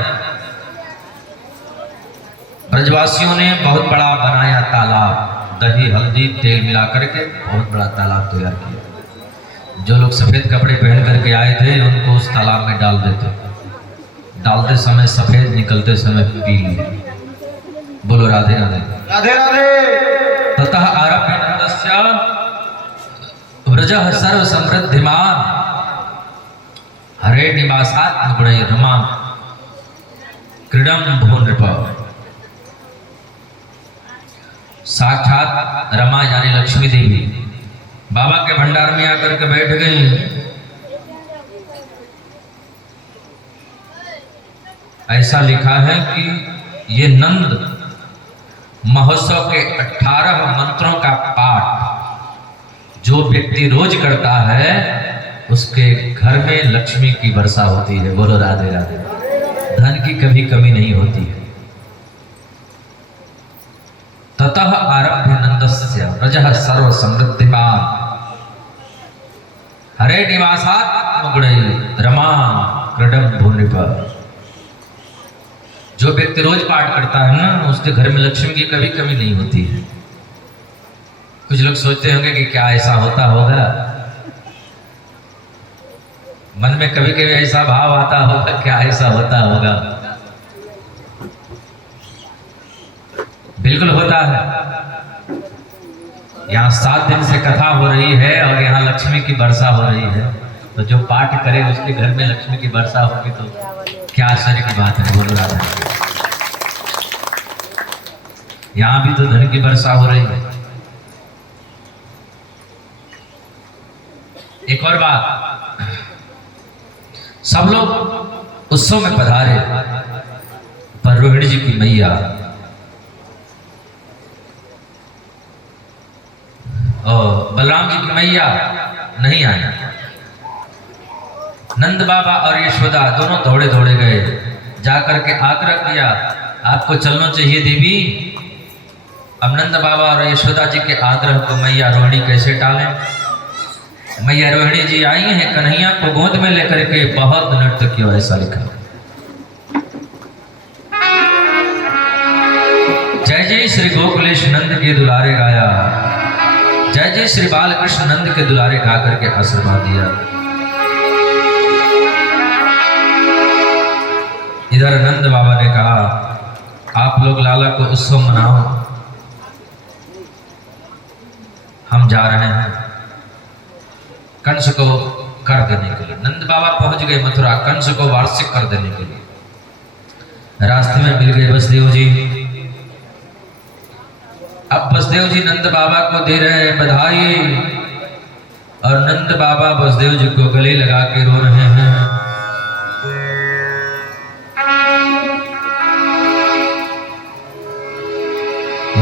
ब्रजवासियों ने बहुत बड़ा बनाया तालाब, दही हल्दी तेल मिला करके बहुत बड़ा तालाब तैयार किया। जो लोग सफेद कपड़े पहन करके आए थे उनको उस तालाब में डाल देते, डालते समय सफेद, निकलते समय पीली। बोलो राधे राधे। राधे राधे। ततः आरभ्य नंदस्य व्रजः सर्व समृद्धिमान हरे निवासात्म गुणै रमा क्रीडम भो नृप। साक्षात रमा यानी लक्ष्मी देवी बाबा के भंडार में आकर के बैठ गई। ऐसा लिखा है कि ये नंद महोत्सव के 18 मंत्रों का पाठ जो व्यक्ति रोज करता है उसके घर में लक्ष्मी की वर्षा होती है। बोलो राधे राधे। धन की कभी कमी नहीं होती है। ततः आरभ्य नंदस्य व्रजः सर्व समृद्धिमान हरे निवासात्म गुणै रमा क्रीडम भो नृप। जो व्यक्ति रोज पाठ करता है ना, उसके घर में लक्ष्मी की कभी कमी नहीं होती है। कुछ लोग सोचते होंगे कि क्या ऐसा होता होगा, मन में कभी कभी ऐसा भाव आता होगा, क्या ऐसा होता होगा। बिल्कुल होता है। यहाँ 7 दिन से कथा हो रही है और यहाँ लक्ष्मी की वर्षा हो रही है, तो जो पाठ करे उसके घर में लक्ष्मी की वर्षा होगी तो क्या आश्चर्य की बात है। बोलो राधा। यहाँ भी तो धन की वर्षा हो रही है। एक और बात, सब लोग उत्सव में पधारे पर रोहिणी जी की मैया और बलराम जी की मैया नहीं आई। नंद बाबा और यशोदा दोनों दौड़े दौड़े गए, जाकर के आग्रह किया आपको चलना चाहिए देवी। अब नंद बाबा और यशोदा जी के आग्रह को मैया रोहिणी कैसे टालें। मैया रोहिणी जी आई हैं, कन्हैया को गोद में लेकर के बहुत नृत्य किया, ऐसा लिखा। जय जय श्री गोकुलेश नंद के दुलारे गाया, जय जय श्री बालकृष्ण नंद के दुलारे गा करके आशीर्वाद दिया। इधर नंद बाबा ने कहा आप लोग लाला को उत्सव मनाओ, हम जा रहे हैं कंस को कर देने के लिए। नंद बाबा पहुंच गए मथुरा कंस को वार्षिक कर देने के लिए। रास्ते में मिल गए वसुदेव जी। अब वसुदेव जी नंद बाबा को दे रहे हैं बधाई और नंद बाबा वसुदेव जी को गले लगा के रो रहे हैं।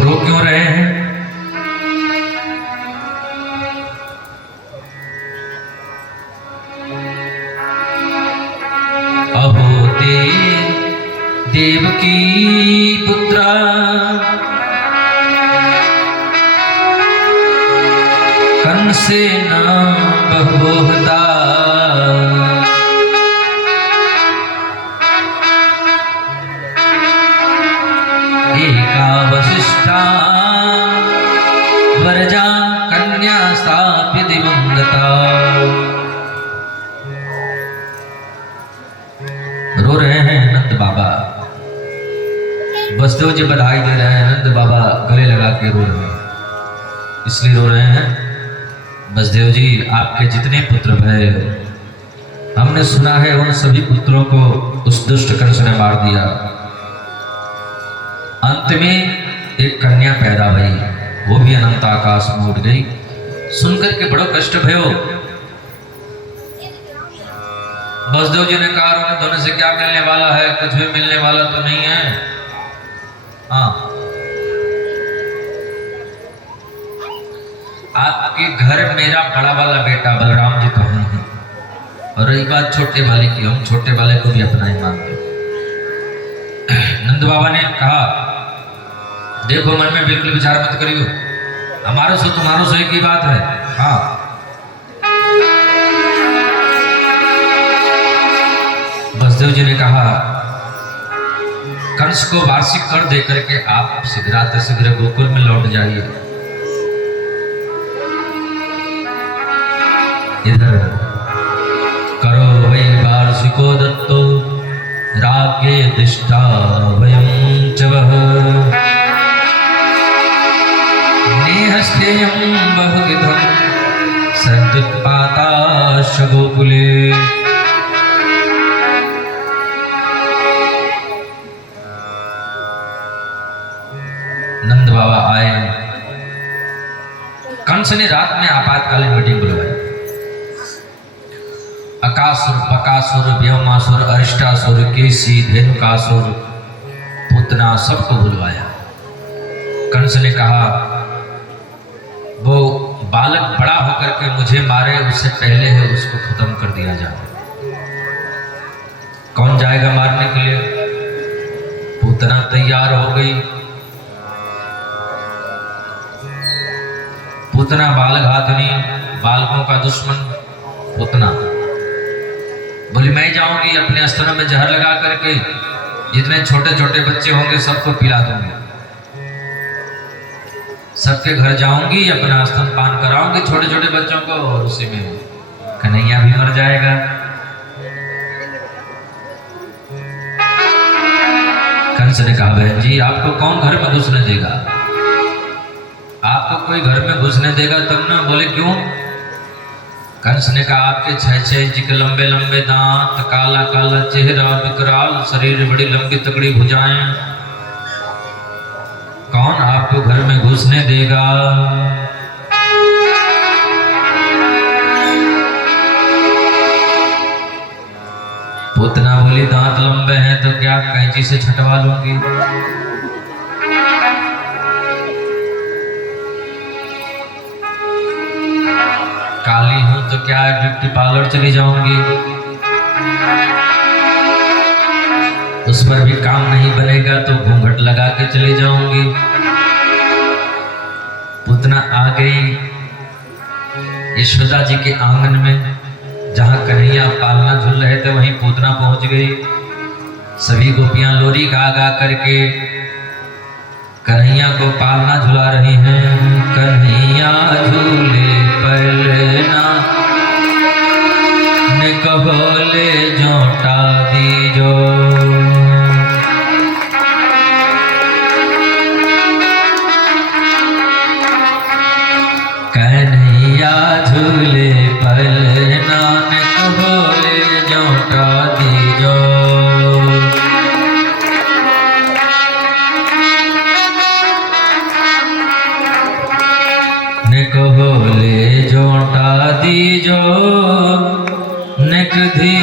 रो क्यों रहे हैं? अहो देवकी पुत्रा कंसेन बहुधा एका वसिष्ठा वरजा कन्या सापि दिवंगता। रो रहे हैं नंद बाबा, वसुदेव जी बधाई दे रहे हैं, नंद बाबा गले लगा के रो रहे हैं। इसलिए रो रहे हैं वसुदेव जी आपके जितने पुत्र भय हमने सुना है उन सभी पुत्रों को उस दुष्ट कंस ने मार दिया। अंत में एक कन्या पैदा हुई, वो भी अनंत आकाश में उड़ गई। सुनकर के बड़ो कष्ट भयो बसदेव जी ने कहा उन्हें दोनों से क्या मिलने वाला है, कुछ भी मिलने वाला तो नहीं है। हाँ, आपके घर मेरा बड़ा वाला बेटा बलराम जी तो हैं, और रही बात छोटे वाले की, हम छोटे वाले को भी अपना ही मानते। नंद बाबा ने कहा देखो मन में बिल्कुल विचार मत करियो, हमारा सो तुम्हारो सो एक ही बात है। हाँ, बसदेव जी ने कहा कंस को वार्षिक कर दे करके आप शीघ्राति शीघ्र गोकुल में लौट जाइए। इधर करो वै वार्षिको दत्तो राज्ञे दिष्टा वयं च वः नेहस्थेयं बहुविधं सन्तुत्पाताश्च गोकुले। नंद बाबा आए, कंस ने रात में आपातकालीन मीटिंग बुलवाई। अकासुर, बकासुर, व्योमासुर, अरिष्टासुर, केसी, धेनुकासुर, पूतना सबको बुलवाया। कंस ने कहा वो बालक बड़ा होकर के मुझे मारे उससे पहले है उसको खत्म कर दिया जाए। कौन जाएगा मारने के लिए? पूतना तैयार हो गई। पूतना बालघातनी, बालकों का दुश्मन पूतना बोली मैं जाऊंगी अपने स्तनों में जहर लगा करके जितने छोटे छोटे बच्चे होंगे सबको पिला दूंगी, सबके घर जाऊंगी, अपना स्तन पान कराऊंगी छोटे छोटे बच्चों को, और उसी में कन्हैया भी मर जाएगा। कंस ने कहा बहन जी आपको कौन घर में घुसने देगा? आपको कोई घर में घुसने देगा तब ना। बोले क्यों? कंस ने कहा आपके 6-6 इंच के लंबे लंबे दांत, काला काला चेहरा, विकराल शरीर, बड़ी लंबी तगड़ी भुजाएं, कौन आपको घर में घुसने देगा? पूतना बोली दांत लंबे हैं तो क्या कैंची से छटवा लूंगी। काली हूं तो क्या ब्यूटी पार्लर चली जाऊंगी, उस पर भी काम नहीं बनेगा तो घूंघट लगा के चली जाऊंगी। पूतना आ गई यशोदा जी के आंगन में, जहां कन्हैया पालना झूल रहे थे वहीं पूतना पहुंच गई। सभी गोपियां लोरी गा गा करके कन्हैया को पालना झुला रही हैं। कन्हैया झूले पलना ने कबोले जोटा दीजो, कन्हैया झूले पलना ने कबोले जोटा दीजो। कहोले जोटा दीजो निक धी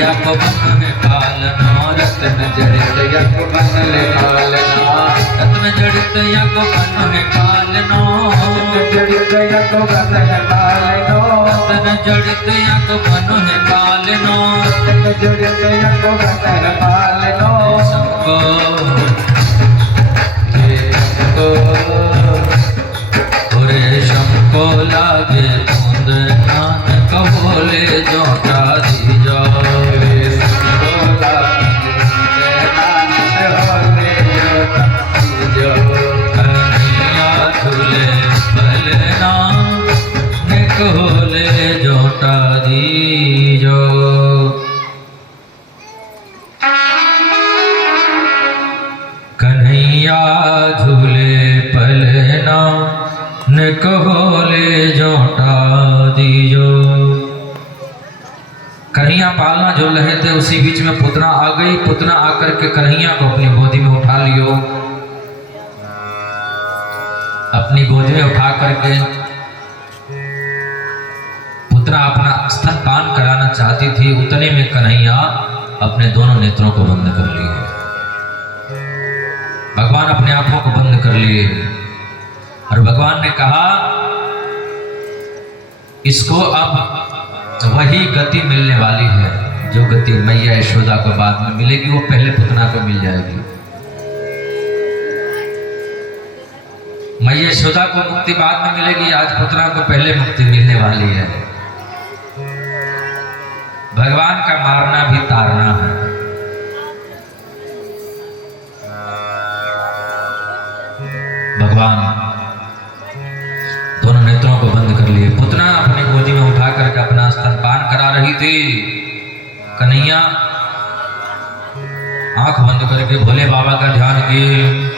यक बन है पालना, रत्न जड़ित यक बन ले पालना, रत्न जड़ित यक बन है पालना, रत्न जड़ित यक बन है पालना, रत्न जड़ित यक बन है पालना, रत्न जड़ित यक बन है पालना, सबको को लागे कुंद नानक बोले जोटा दीजो, कन्हैया झूले पलना निक होले जोटा दीजो। कन्हैया झूले पलना न कहोले जोटा दीजो। कन्हैया पालना जो रहे थे उसी बीच में पुतना आ गई। पुतना आकर के कन्हैया को अपनी गोदी में उठा लियो। अपनी गोदी में उठा करके पुतना अपना स्तनपान कराना चाहती थी। उतने में कन्हैया अपने दोनों नेत्रों को बंद कर लिए। भगवान अपने आंखों को बंद कर लिए और भगवान ने कहा इसको अब वही गति मिलने वाली है जो गति मैया यशोदा को बाद में मिलेगी, वो पहले पुतना को मिल जाएगी। मैया यशोदा को मुक्ति बाद में मिलेगी, आज पुतना को पहले मुक्ति मिलने वाली है। भगवान का मारना भी तारना है। भगवान दोनों नेत्रों को बंद कर लिए। पुतना अपनी गोदी में उठा करके अपना स्तनपान करा रही थी। कन्हैया आंख बंद करके भोले बाबा का ध्यान किए।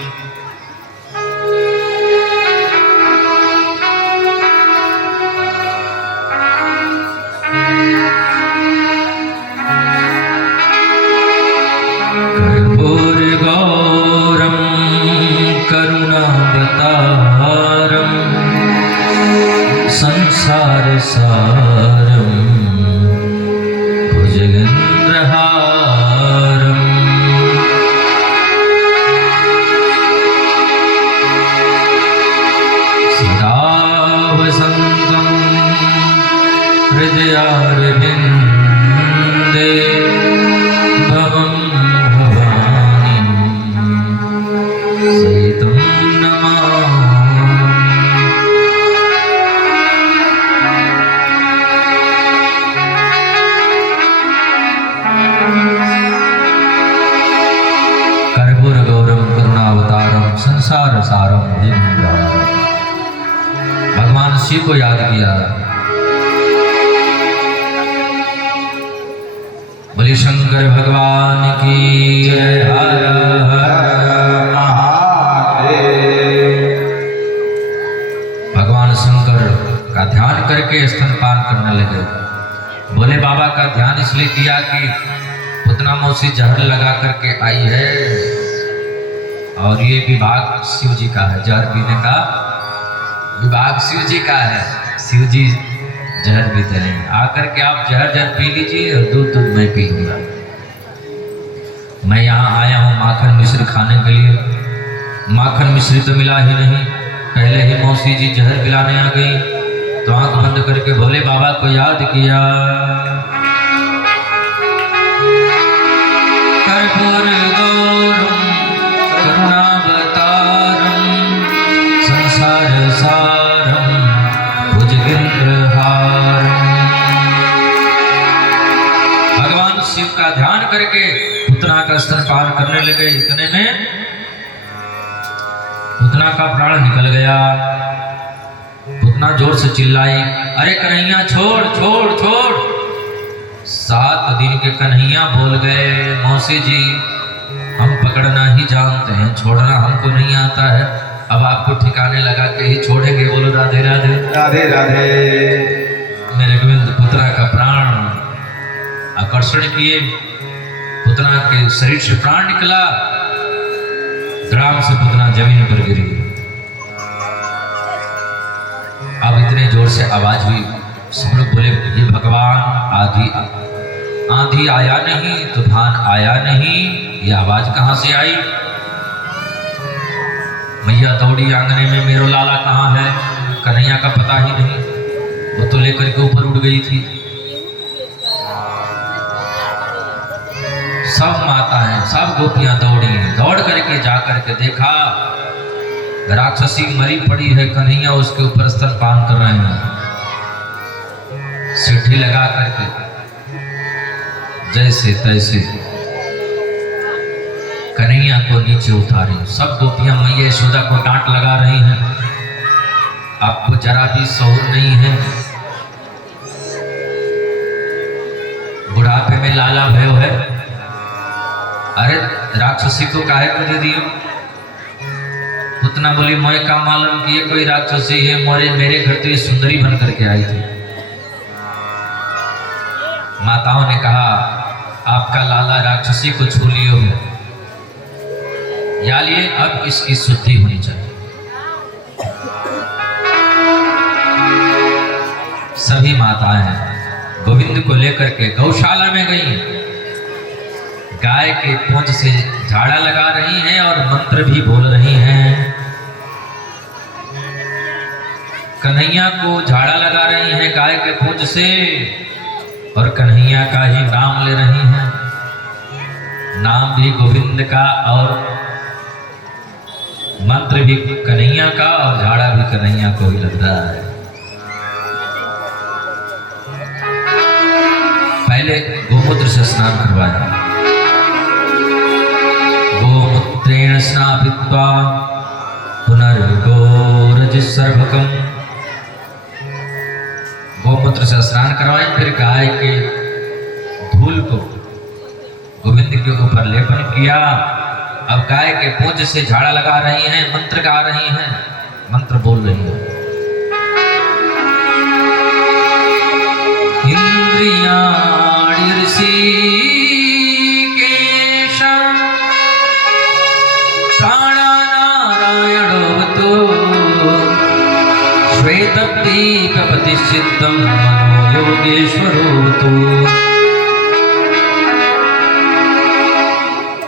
कर्पूर गौरम करुणावतारम संसार सारम भुजगेन्द्रहारम सदा वसन्तं हृदयारविन्दे भवं भवानी सहितं संसार सारम भुजगेन्द्रहारम। भगवान शिव को याद किया। बोले शंकर भगवान की जय। हर हर महादेव। भगवान शंकर का ध्यान करके स्तनपान करने लगे। भोले बाबा का ध्यान इसलिए किया कि पुतना मौसी जहर लगा करके आई है और ये विभाग शिव जी का है। जहर पीने का विभाग शिव जी का है। शिव जी जहर पीते नहीं। आकर के आप जहर पी लीजिए और दूध मैं पी लूंगा। मैं यहाँ आया हूँ माखन मिश्री खाने के लिए। माखन मिश्री तो मिला ही नहीं। पहले ही मौसी जी जहर पिलाने आ गई तो आंख बंद करके भोले बाबा को याद किया। कर्पूर गौरम करुणावतारम संसार सारम भुजगेन्द्रहारम। भगवान शिव का ध्यान करके पुतना का स्तनपान करने लगे। इतने में पुतना का प्राण निकल गया। पुतना जोर से चिल्लाई, अरे कन्हैया छोड़ छोड़ छोड़। 7 दिन के कन्हैया बोल गए, मौसी जी हम पकड़ना ही जानते हैं, छोड़ना हमको नहीं आता है। अब आपको ठिकाने लगा के ही छोड़ेंगे। बोलो राधे राधे। राधे राधे। मेरे गोविंद पुतना का प्राण आकर्षण किए। पुतना के शरीर से प्राण निकला। ग्राम से पुतना जमीन पर गिरी। अब इतने जोर से आवाज हुई, सब लोग बोले ये भगवान आंधी आया नहीं, तूफान आया नहीं, ये आवाज कहां से आई? मैया दौड़ी आंगने में, मेरो लाला कहाँ है? कन्हैया का पता ही नहीं, वो तो लेकर के ऊपर उड़ गई थी। सब माताएं, सब गोपियां दौड़ी, दौड़ करके जा करके देखा राक्षसी मरी पड़ी है, कन्हैया उसके ऊपर स्तनपान कर रहे हैं। सीढ़ी लगा करके जैसे तैसे कन्हैया को नीचे उतारी। सब गोपियां मैया यशोदा को डांट लगा रही हैं, आपको जरा भी शऊर नहीं है, बुढ़ापे में लाला भयो है, अरे राक्षसी को काहे को दे दियो? पुतना बोली मोए का मालूम कि ये कोई राक्षसी है, मेरे घर तो ये सुंदरी बन करके आई थी। माताओं ने कहा आपका लाला राक्षसी को छू लियो है, या लिए अब इसकी शुद्धि होनी चाहिए। सभी माताएं गोविंद को लेकर के गौशाला में गई, गाय के पूंछ से झाड़ा लगा रही हैं और मंत्र भी बोल रही हैं। कन्हैया को झाड़ा लगा रही हैं गाय के पूंछ से और कन्हैया का ही नाम ले रही हैं, नाम भी गोविंद का और मंत्र भी कन्हैया का और झाड़ा भी कन्हैया को ही लग रहा है। पहले गोमूत्र से स्नान करवाया, गोमूत्रेण स्नापित्वा पुनर्गोरज सर्वकम, गोमूत्र से स्नान करवाए, फिर गाय के धूल को गोविंद के ऊपर लेपन किया। अब गाय के पूंछ से झाड़ा लगा रही हैं, मंत्र गा रही हैं, मंत्र बोल रही हैं। इंद्रियाणि ऋषिकेशं प्राणनारायणोऽवतु श्वेतदीपपतिसिद्धं मनोयोगेश्वरोऽवतु।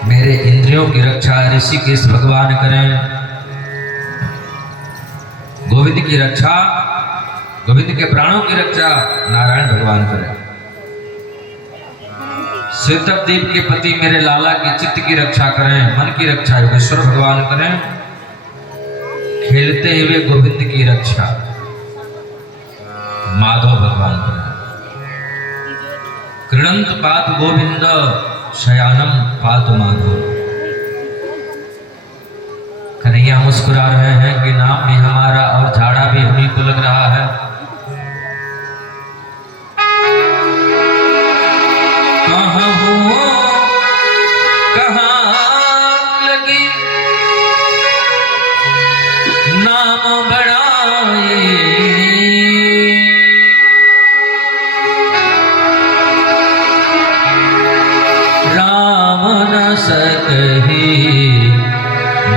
मेरे इंद्रियों की रक्षा ऋषिकेश भगवान करें, गोविंद की रक्षा, गोविंद के प्राणों की रक्षा नारायण भगवान करें। श्वेतदीप के पति मेरे लाला के चित्त की रक्षा करें, मन की रक्षा योगेश्वर भगवान करें। खेलते हुए गोविंद की रक्षा माधव भगवान करें। कृणंत पात गोविंद शयानम पात माधव। कन्हैया मुस्कुरा रहे हैं कि नाम भी हमारा और झाड़ा भी हमी को लग रहा है। कहाँ हो कहाँ लगी नाम बढ़ाए, राम न सकही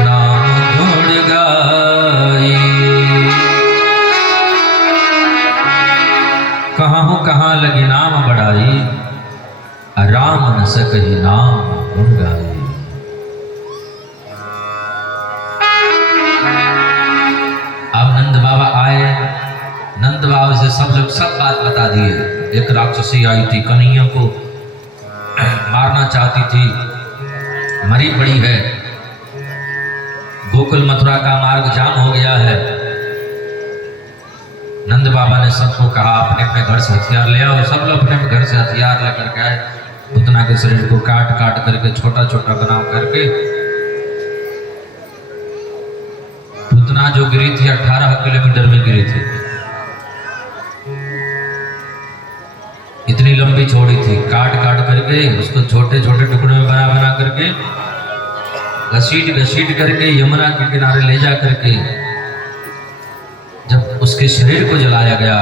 नाम गुण गाए। कहाँ हो कहाँ लगी नाम बढ़ाई, राम न सकही नाम गुण गाए। अब नंद बाबा आए, नंद बाबा से सब लोग सब बात बता दिए। एक राक्षसी आई थी, कन्हैया को मारना चाहती थी, मरी पड़ी है, गोकुल मथुरा का मार्ग जाम हो गया है। नंद बाबा ने सबको कहा अपने अपने घर से हथियार ले आओ। सब लोग अपने घर से हथियार लेकर के आए। पुतना के शरीर को काट काट करके छोटा छोटा बना करके, पुतना जो गिरी थी 18 किलोमीटर में गिरी थी, इतनी लंबी चौड़ी थी। काट काट करके उसको छोटे छोटे टुकड़े में बना बना करके घसीट घसीट करके यमुना के किनारे ले जा करके जब उसके शरीर को जलाया गया,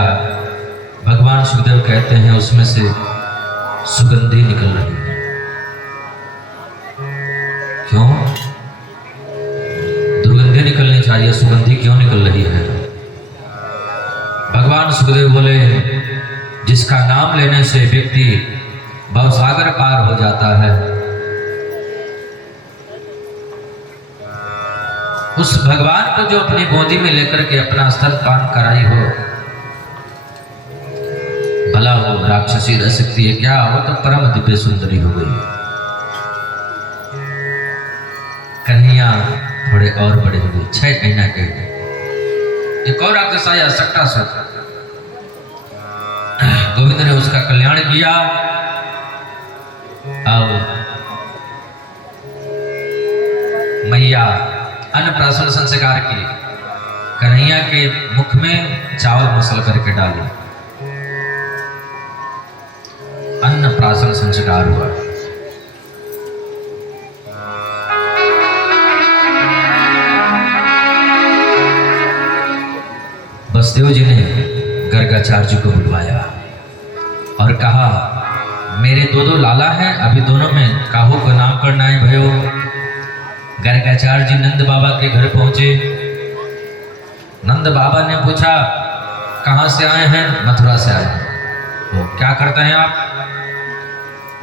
भगवान सुखदेव कहते हैं उसमें से सुगंधी निकल रही है। क्यों दुर्गंधी निकलनी चाहिए, सुगंधी क्यों निकल रही है? भगवान सुखदेव बोले जिसका नाम लेने से व्यक्ति बहुत सागर पार हो जाता है। उस भगवान को जो अपनी गोदी में लेकर के अपना स्तनपान कराई हो, भला हो राक्षसी रह सकती है क्या? वो तो परम दिव्य सुंदरी हो गई। कन्हैया थोड़े और बड़े हो गए, 6 महीना के। एक और राक्षस आया सक्टासुर। गोविंद ने उसका कल्याण किया। अब मैया अन्नप्राशन संस्कार किए, कन्हैया के मुख में चावल मसल करके डाले, अन्नप्राशन संस्कार हुआ। बसदेव जी ने गर्गाचार्य जी को बुलवाया और कहा, मेरे 2 लाला हैं, अभी दोनों में काहू का नाम करना है भयो। गर्गाचार्य जी नंद बाबा के घर पहुंचे। नंद बाबा ने पूछा, कहाँ से आए हैं? मथुरा से आए हैं। तो क्या करते हैं आप?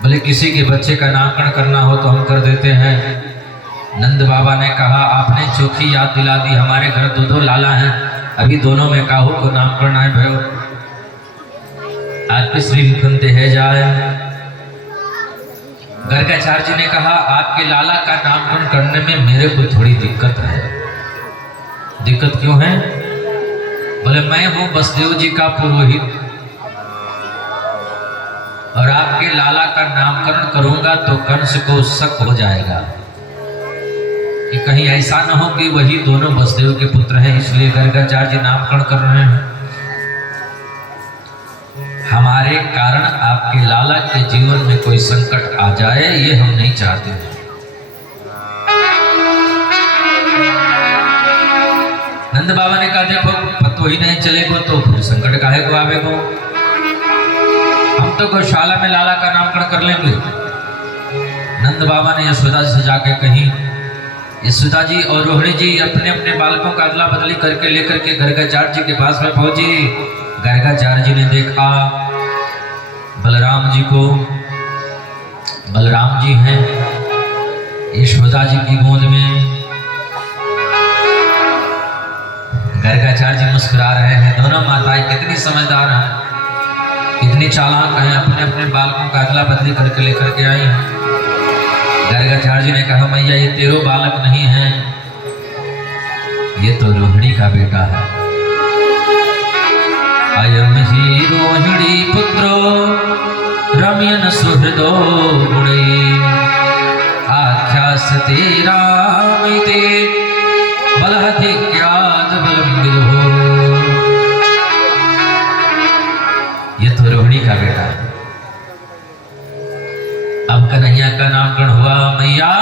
बोले किसी के बच्चे का नामकरण करना हो तो हम कर देते हैं। नंद बाबा ने कहा, आपने चौथी याद दिला दी, हमारे घर 2 लाला हैं, अभी दोनों में काहू को नाम करना है भयो। आपके श्री मुकुंद है जाए। गर्गाचार्य जी ने कहा, आपके लाला का नामकरण करने में मेरे को थोड़ी दिक्कत है। दिक्कत क्यों है? बोले मैं हूं बसदेव जी का पुरोहित और आपके लाला का नामकरण करूंगा तो कंस को शक हो जाएगा कि कहीं ऐसा न हो कि वही दोनों बसदेव के पुत्र हैं, इसलिए गर्गाचार्य जी नामकरण कर रहे हैं। हमारे कारण आपके लाला के जीवन में कोई संकट आ जाए, ये हम नहीं चाहते हैं। नंद बाबा ने कहा, देखो पतो ही नहीं चलेगा तो फिर संकट काहे को आवेगो, हम तो गौशाला में लाला का नामकरण कर लेंगे। नंद बाबा ने यशोदा जी से जाके कही। यशोदा जी और रोहिणी जी अपने अपने बालकों का अदला बदली करके लेकर के गर्गाचार्य जी के पास में पहुंची। गर्गाचार्य जी ने देखा बलराम जी को। बलराम जी हैं यशोदा जी की गोद में। गर्गाचार्य जी मुस्कुरा रहे हैं। दोनों माताएं कितनी समझदार हैं, कितनी चालाक हैं, अपने अपने बालकों का अदला बदली करके लेकर के आई हैं। गर्गाचार्य जी ने कहा, मैया ये तेरो बालक नहीं है, ये तो रोहिणी का बेटा है। अयम ही रोहिणी पुत्रो रम्यन सुहृदो गुणे आख्यास्ते रामिते बलहधिक्याद बलम्बिदो। ये तो रोहिणी का बेटा है। अब कन्हैया का नामकरण हुआ। मैया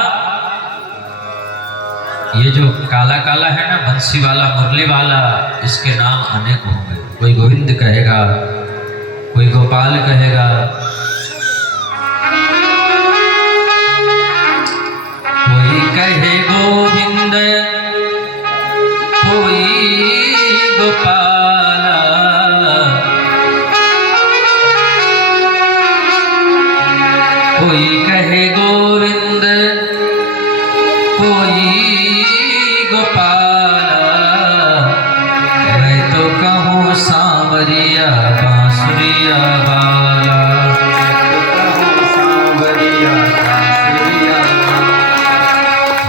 ये जो काला काला है ना, बंसी वाला मुरली वाला, इसके नाम अनेक होंगे। कोई गोविंद कहेगा, कोई गोपाल कहेगा, कोई कहे गोविंद, कोई गोपाल, कोई कहे गोविंद, कोई गोपाल। मैं तो कहूँ सांवरिया बांसुरिया वाला,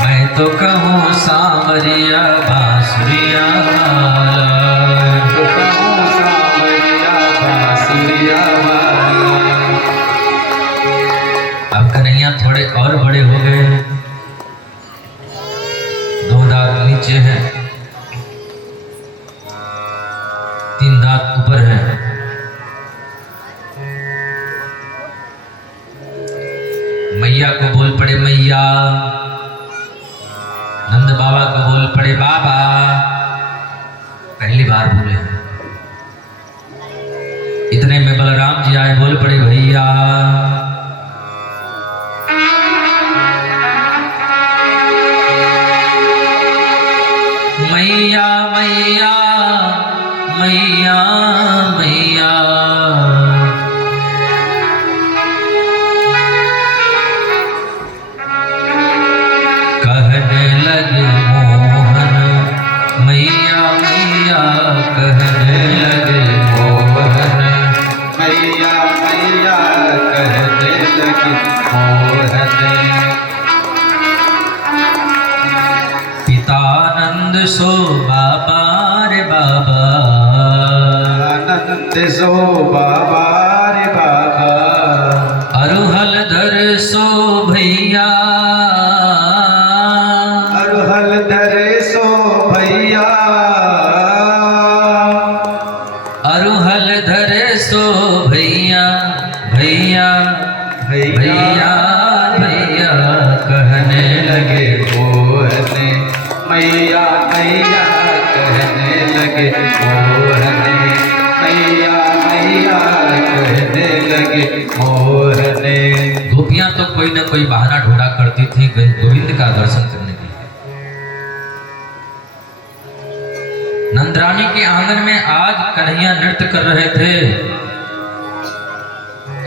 मैं तो कहूँ सांवरिया बांसुरिया वाला, तो कहूँ सांवरिया बांसुरिया वाला। अब कन्हैया थोड़े और बड़े हो गए। 2 दांत नीचे हैं, 3 दांत ऊपर हैं। मैया को बोल पड़े मैया, नंद बाबा को बोल पड़े बाबा। पहली बार बोले। इतने में बलराम जी आए, बोल पड़े भैया। मैया मैया मैया मैया आनंद सो बाबा रे बाबा, आनंद सो बाबा रे बाबा, अरुहल धर सो भैया, अरुहल धरे सो भैया, अरुहल धर सो भैया, भैया भैया भैया कहने लगे मोहने मैया मैया कहने लगे, मोहने मैया मैया कहने लगे, मोहने। गोपियां तो कोई ना कोई बहाना ढूंढा करती थी गोविंद का दर्शन करने के लिए। नंदरानी के आंगन में आज कन्हैया नृत्य कर रहे थे।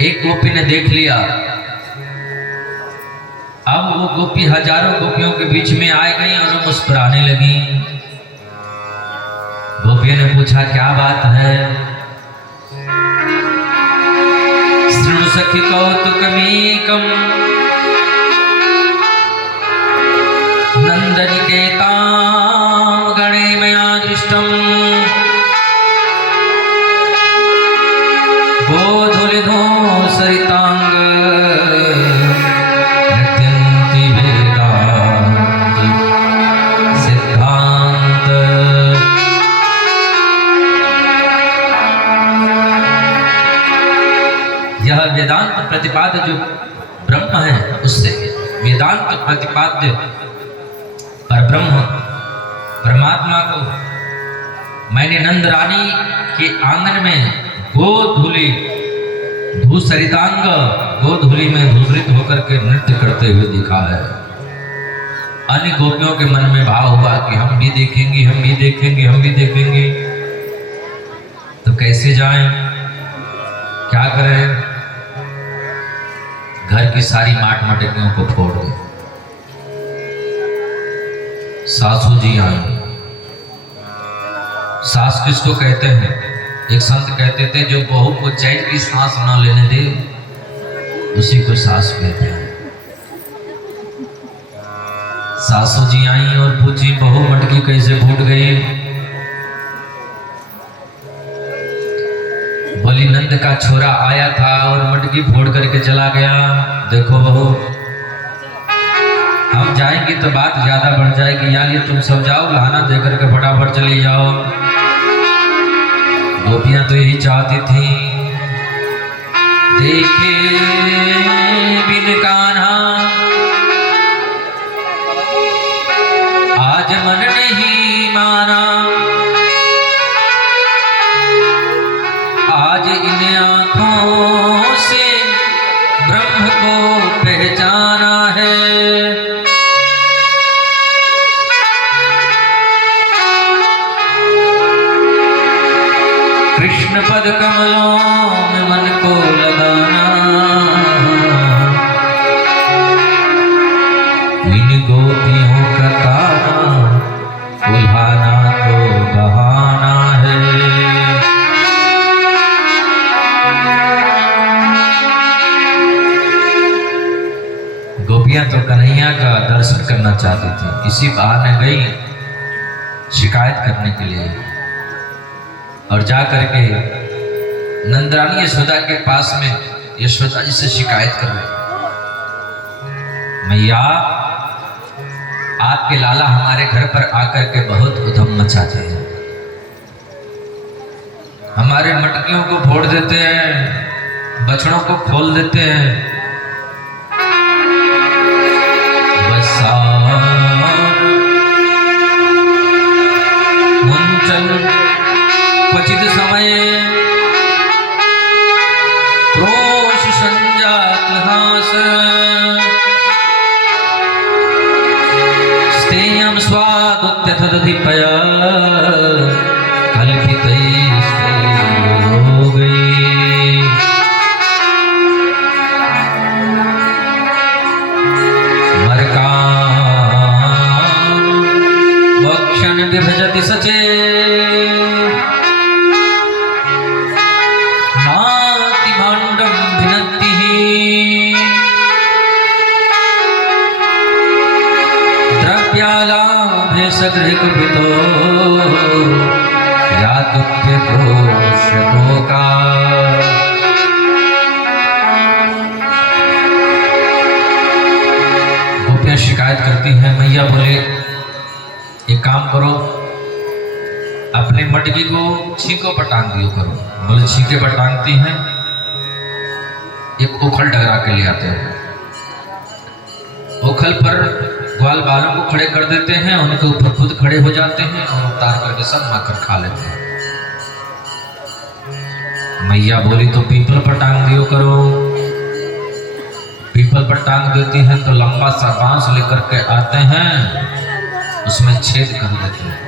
एक गोपी ने देख लिया। अब वो गोपी हजारों गोपियों के बीच में आ गई और मुस्कुराने लगी। गोपियों ने पूछा क्या बात है? शृणु सखी कौतुकमीकम् नंदनिकेतां गणे मया दृष्टम् गोधूलिधो सरितांग नृत्यन्ति वेदांत सिद्धांत। यह वेदांत प्रतिपाद्य जो ब्रह्म है, उससे वेदांत प्रतिपाद्य पर ब्रह्म परमात्मा को मैंने नंदरानी के आंगन में गोधूली धूसरितांग गोधूली में धूसरित होकर के नृत्य करते हुए दिखा है। अन्य गोपियों के मन में भाव हुआ कि हम भी देखेंगे, हम भी देखेंगे, हम भी देखेंगे। तो कैसे जाएं, क्या करें? घर की सारी माट मटकियों को फोड़ दे। सासू जी आई। सास किसको कहते हैं? एक संत कहते थे जो बहू को चैन की सांस न लेने दे उसी को सास कहते हैं। सासू जी आई और पूछी बहू मटकी कैसे फूट गई? बोली नंद का छोरा आया था और मटकी फोड़ करके चला गया। देखो बहू, हम जाएंगे तो बात ज्यादा बढ़ जाएगी, यानी तुम सब जाओ, लहाना दे करके फटाफट चली जाओ। गोपियां तो यही चाहती थी। देखे बिन कान्हा आज मन नहीं माना, आज इन आंखों से ब्रह्म को पहचाना है। कृष्ण पद कमलों में मन को लगाना, इन गोपियों का ताना उल्हाना तो बहाना है। गोपियां तो कन्हैया का दर्शन करना चाहती थी, इसी बहाने गई शिकायत करने के लिए। और जा करके नंदरानी यशोदा के पास में यशोदा जी से शिकायत कर रही, मैया आपके लाला हमारे घर पर आकर के बहुत उधम मचाते हैं, हमारे मटकियों को फोड़ देते हैं, बछड़ों को खोल देते हैं। क्वचित समय क्रोश संजात हास, स्तेयं स्वादुत्य तदधिपय कल्पितैस्ते योगैः। वक्षण विभजति सचे नाति भाण्डं भिनत्तिः, द्रव्यालाभे सगृह कुपितो या दुखे दोष का। गोपियां शिकायत करती हैं, मैया बोले एक काम करो, अपने मटकी को छींकों पर टांग दियो करो। बोले छींके पर टांगती हैं, एक ओखल डगरा के ले आते हैं, ओखल पर ग्वाल बालों को खड़े कर देते हैं, उनके ऊपर खुद खड़े हो जाते हैं और उतार करके सब माखन खा लेते हैं। मैया बोली तो पीपल पर टांग दियो करो। पीपल पर टांग देती हैं तो लंबा सा बांस लेकर के आते हैं, उसमें छेद कर देते हैं,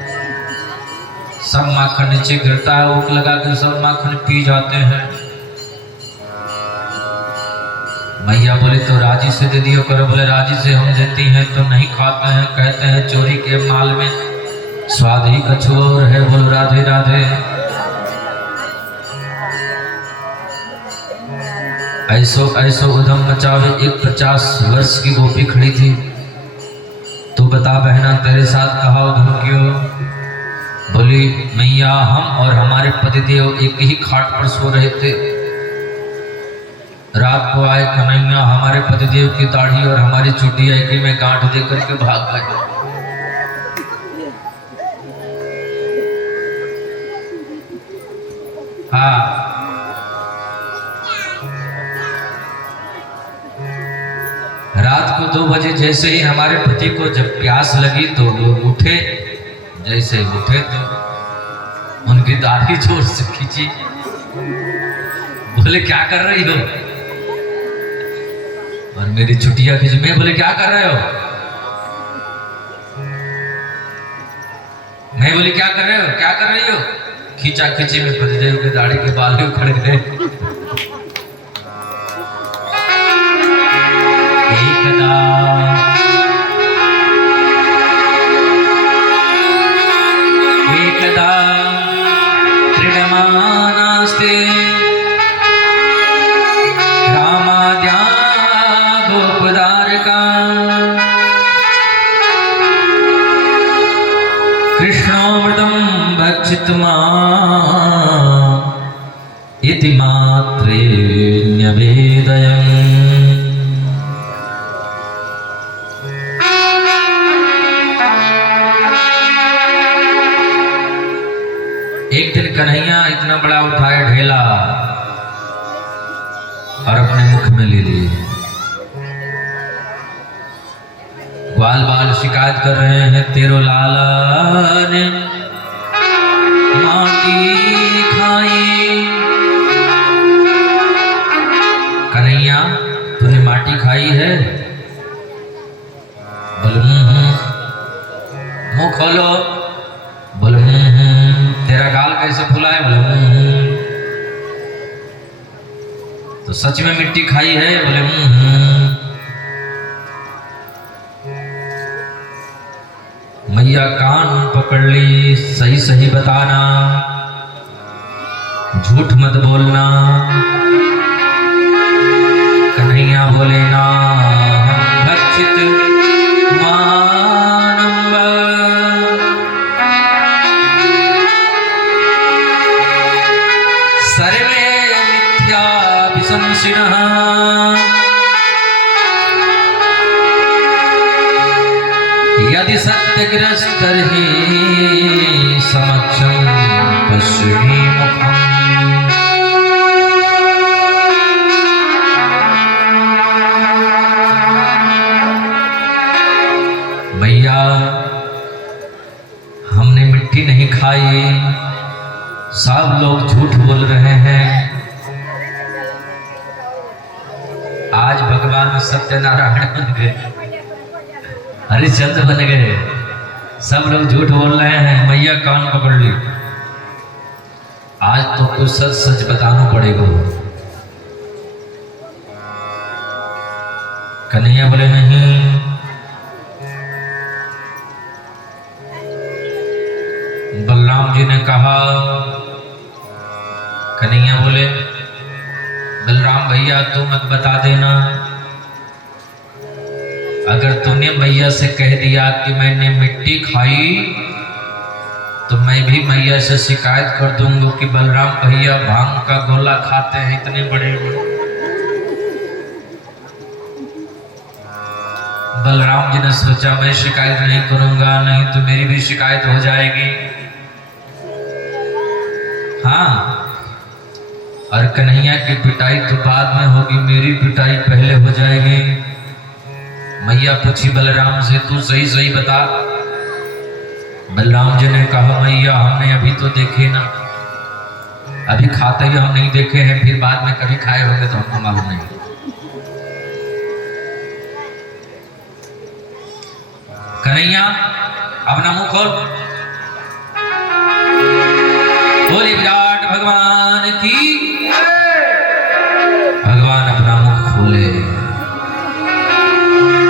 सब माखन नीचे गिरता है, ऊक लगा के सब माखन पी जाते हैं। मैया बोले तो राजी से दे दियो करो। बोले राजी से हम देती हैं तो नहीं खाते हैं, कहते हैं चोरी के माल में स्वाद ही कछु और है। बोलो राधे राधे। ऐसो ऐसो उधम मचावे। एक 50 वर्ष की गोपी खड़ी थी। तो बता बहना तेरे साथ कहा उधम क्यों? बोली मैया हम और हमारे पतिदेव एक ही खाट पर सो रहे थे, रात को आए कन्हैया, हमारे पतिदेव की दाढ़ी और हमारी चुटिया एक ही में गांठ दे करके भाग गए। हाँ, रात को 2 बजे जैसे ही हमारे पति को जब प्यास लगी तो वो उठे, जैसे उठे तो उनकी दाढ़ी जोर से खींची। बोले क्या कर रही हो? और मेरी छुट्टियां खींच में। बोले क्या कर रहे हो? मैं बोली क्या कर रहे हो, क्या कर रही हो? खींचा खींची में पतिदेव की दाढ़ी के बाल उखड़ गए। एकदा क्रीडमानास्ते रामाद्या गोपदारका कृष्णोऽमृतं भक्षितुमा इति मात्रे न्यवेदयम्। एक दिन कन्हैया इतना बड़ा उठाया ढेला और अपने मुख में ले लिए। ग्वाल बाल शिकायत कर रहे हैं, तेरो लाला ने माटी खाई। कन्हैया तूने माटी खाई है? बोले मुंह खोलो। बोले तेरा गाल कैसे फुला है? बोले तो सच में मिट्टी खाई है? बोले मैया कान पकड़ ली, सही सही बताना, झूठ मत बोलना। कन्हैया बोले ना भक्षित मानंब सर्वे मिथ्या विशंसिनः यदि सत्यग्रस्तर्हि समक्षं पश्यमि मुखम्। भैया हमने मिट्टी नहीं खाई, सब लोग झूठ बोल रहे हैं। आज भगवान सत्यनारायण बन गए, हरिश्चंद्र बन गए, सब लोग झूठ बोल रहे हैं। मैया कान पकड़ ली, आज तो कुछ सच सच बताना पड़ेगा। कन्हैया बोले नहीं। बलराम जी ने कहा, कन्हैया बोले बलराम भैया तू मत बता देना, अगर तूने मैया से कह दिया कि मैंने मिट्टी खाई तो मैं भी मैया से शिकायत कर दूंगा कि बलराम भैया भांग का गोला खाते हैं इतने बड़े बड़े। बलराम जी ने सोचा मैं शिकायत नहीं करूंगा, नहीं तो मेरी भी शिकायत हो जाएगी। हाँ, और कन्हैया की पिटाई तो बाद में होगी, मेरी पिटाई पहले हो जाएगी। मैया पूछी बलराम से तू सही सही बता। बलराम जी ने कहा मैया हमने अभी तो देखे ना, अभी खाते ही हम नहीं देखे हैं, फिर बाद में कभी खाए होंगे तो हमको मालूम नहीं। कन्हैया अपना मुंह खोल, बोले विराट भगवान की। भगवान अपना मुख खोले,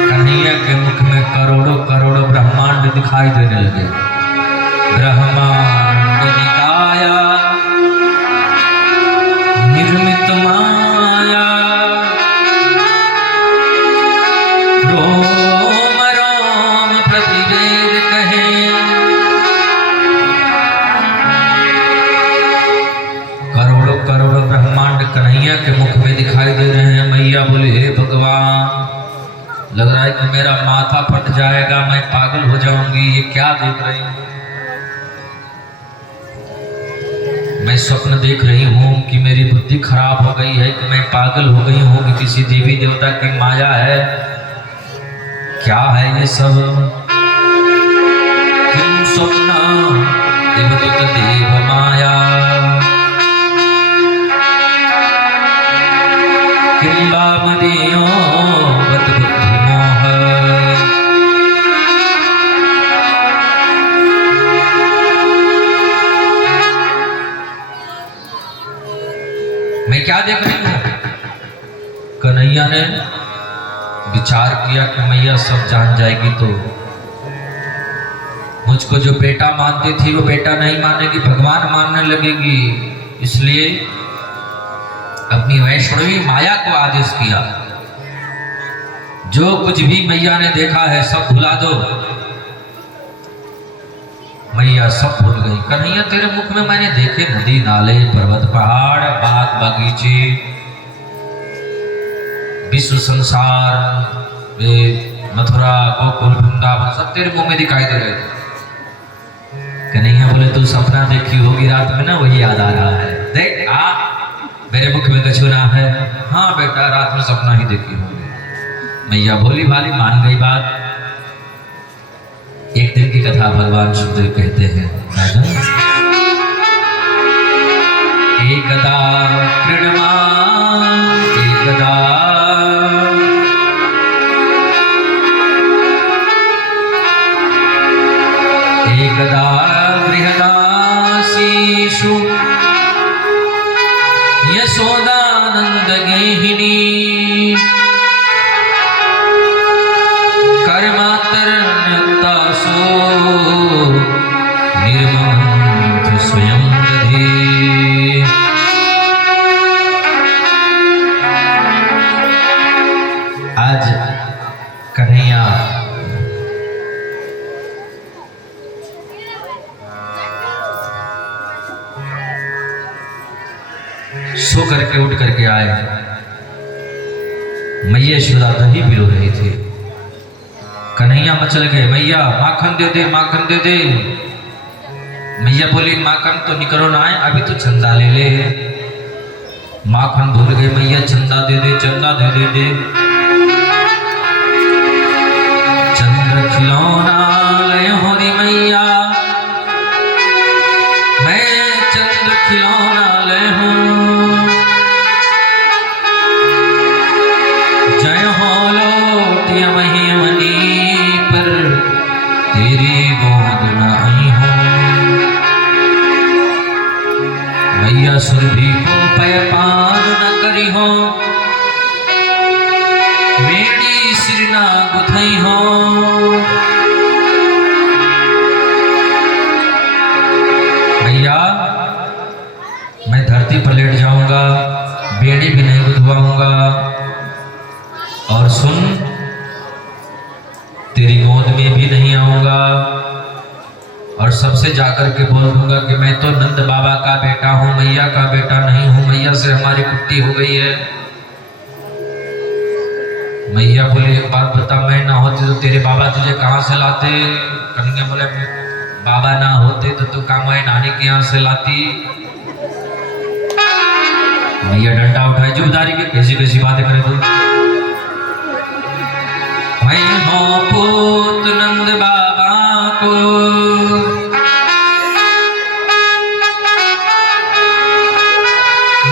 कन्हैया के मुख में करोड़ों करोड़ों ब्रह्मांड दिखाई देने लगे। ब्रह्मांड निकाया निर्मित माया, रोम रोम प्रतिवेद कहे। करोड़ों करोड़ों ब्रह्मांड कन्हैया के मुख में दिखाई दे रहे हैं। मैया बोले हे भगवान, लग रहा है कि मेरा माथा फट जाएगा, मैं पागल हो जाऊंगी, ये क्या देख रही हूँ? मैं स्वप्न देख रही हूँ कि मेरी बुद्धि खराब हो गई है, कि मैं पागल हो गई हूँ, कि किसी देवी देवता की माया है। क्या है ये सब? किम स्वप्न देवदूत देव माया, किम वामदेयो बत बुद्धि मोह। मैं क्या देख रही हूँ? कन्हैया ने विचार किया कि मैया सब जान जाएगी तो मुझको जो बेटा मानती थी वो बेटा नहीं मानेगी, भगवान मानने लगेगी। इसलिए अपनी वैष्णवी माया को आदेश किया, जो कुछ भी मैया ने देखा है सब भुला दो। मैया सब भूल गई। कन्हैया तेरे मुख में मैंने देखे नदी नाले पर्वत पहाड़ बाग बगीचे विश्व संसार मथुरा गोकुल वृंदावन सब तेरे मुंह में दिखाई दे रहे। कन्हैया बोले तू सपना देखी होगी रात में ना, वही याद आ रहा है। देख मेरे मुख में कछुना है। हाँ बेटा रात में सपना ही देखी होगी। मैया भोली भाली मान गई बात। एक दिन की कथा भगवान सुखदेव कहते हैं, एकदा कृणमा एकदा एकदा बृहदासीषु यशोदानंद गेहिनी कर्मातरन्यक्तासो निर्ममन्त स्वयं दधे। आज कन्हैया सो करके उठ करके आए। मैया यशोदा दही पिलो रही थी। कन्हैया मचल गए, मैया माखन दे दे माखन दे दे। मैया बोली माखन तो निकलो ना आए, अभी तो चंदा ले ले। माखन भूल गए। मैया चंदा दे दे चंदा दे दे दे। चंद्र खिलौना लय होरी मैया, मैं चंद्र खिलौना लय हूँ। जय हो लोटिया महिमनी पर तेरी गोद न आई हूँ। मैया सुरभि को पय पान न करी हो, तेरी गोद में भी नहीं आऊंगा और सबसे जाकर के बोल दूंगा कि मैं तो नंद बाबा का बेटा हूं, मैया का बेटा नहीं हूं, मैया से हमारी कुट्टी हो गई है। मैया बोले एक बात बता, मैं ना होती तो तेरे बाबा तुझे कहाँ से लाते? कन्हैया बोले बाबा ना होते तो तू काम है नानी के यहाँ से लाती। मैया डंडा उठाए, जुबदारी के कैसी कैसी बातें करे तू। मैं हूँ पूत नंद बाबा को,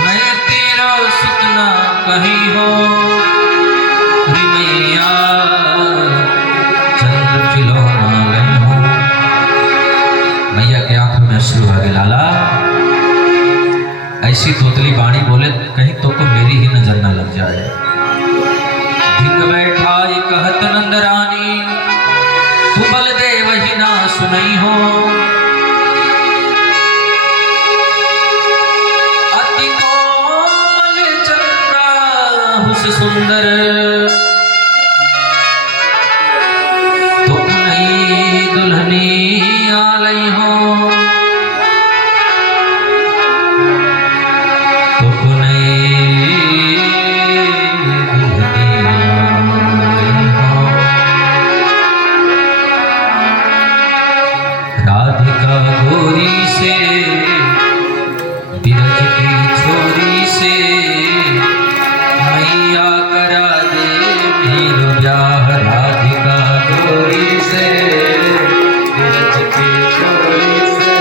मैं तेरा सुतना कहीं हो, मैया चंद्र खिलौना मैं हूँ। मैया के आंख में अश्रु आ गए। लाला ऐसी तोतली बाणी बोले कहीं तो मेरी ही नजर ना लग जाए। धिंग बैठाई कहत नंद रानी, तू बलदेव ही ना सुनई हो। अति कोमल चंद्रा हुस सुंदर, तो नई दुल्हनी आलई हो। राधिका गोरी से बिरज की छोरी से, मैया करा दे मेरो ब्याह। राधिका गोरी से बिरज की छोरी से,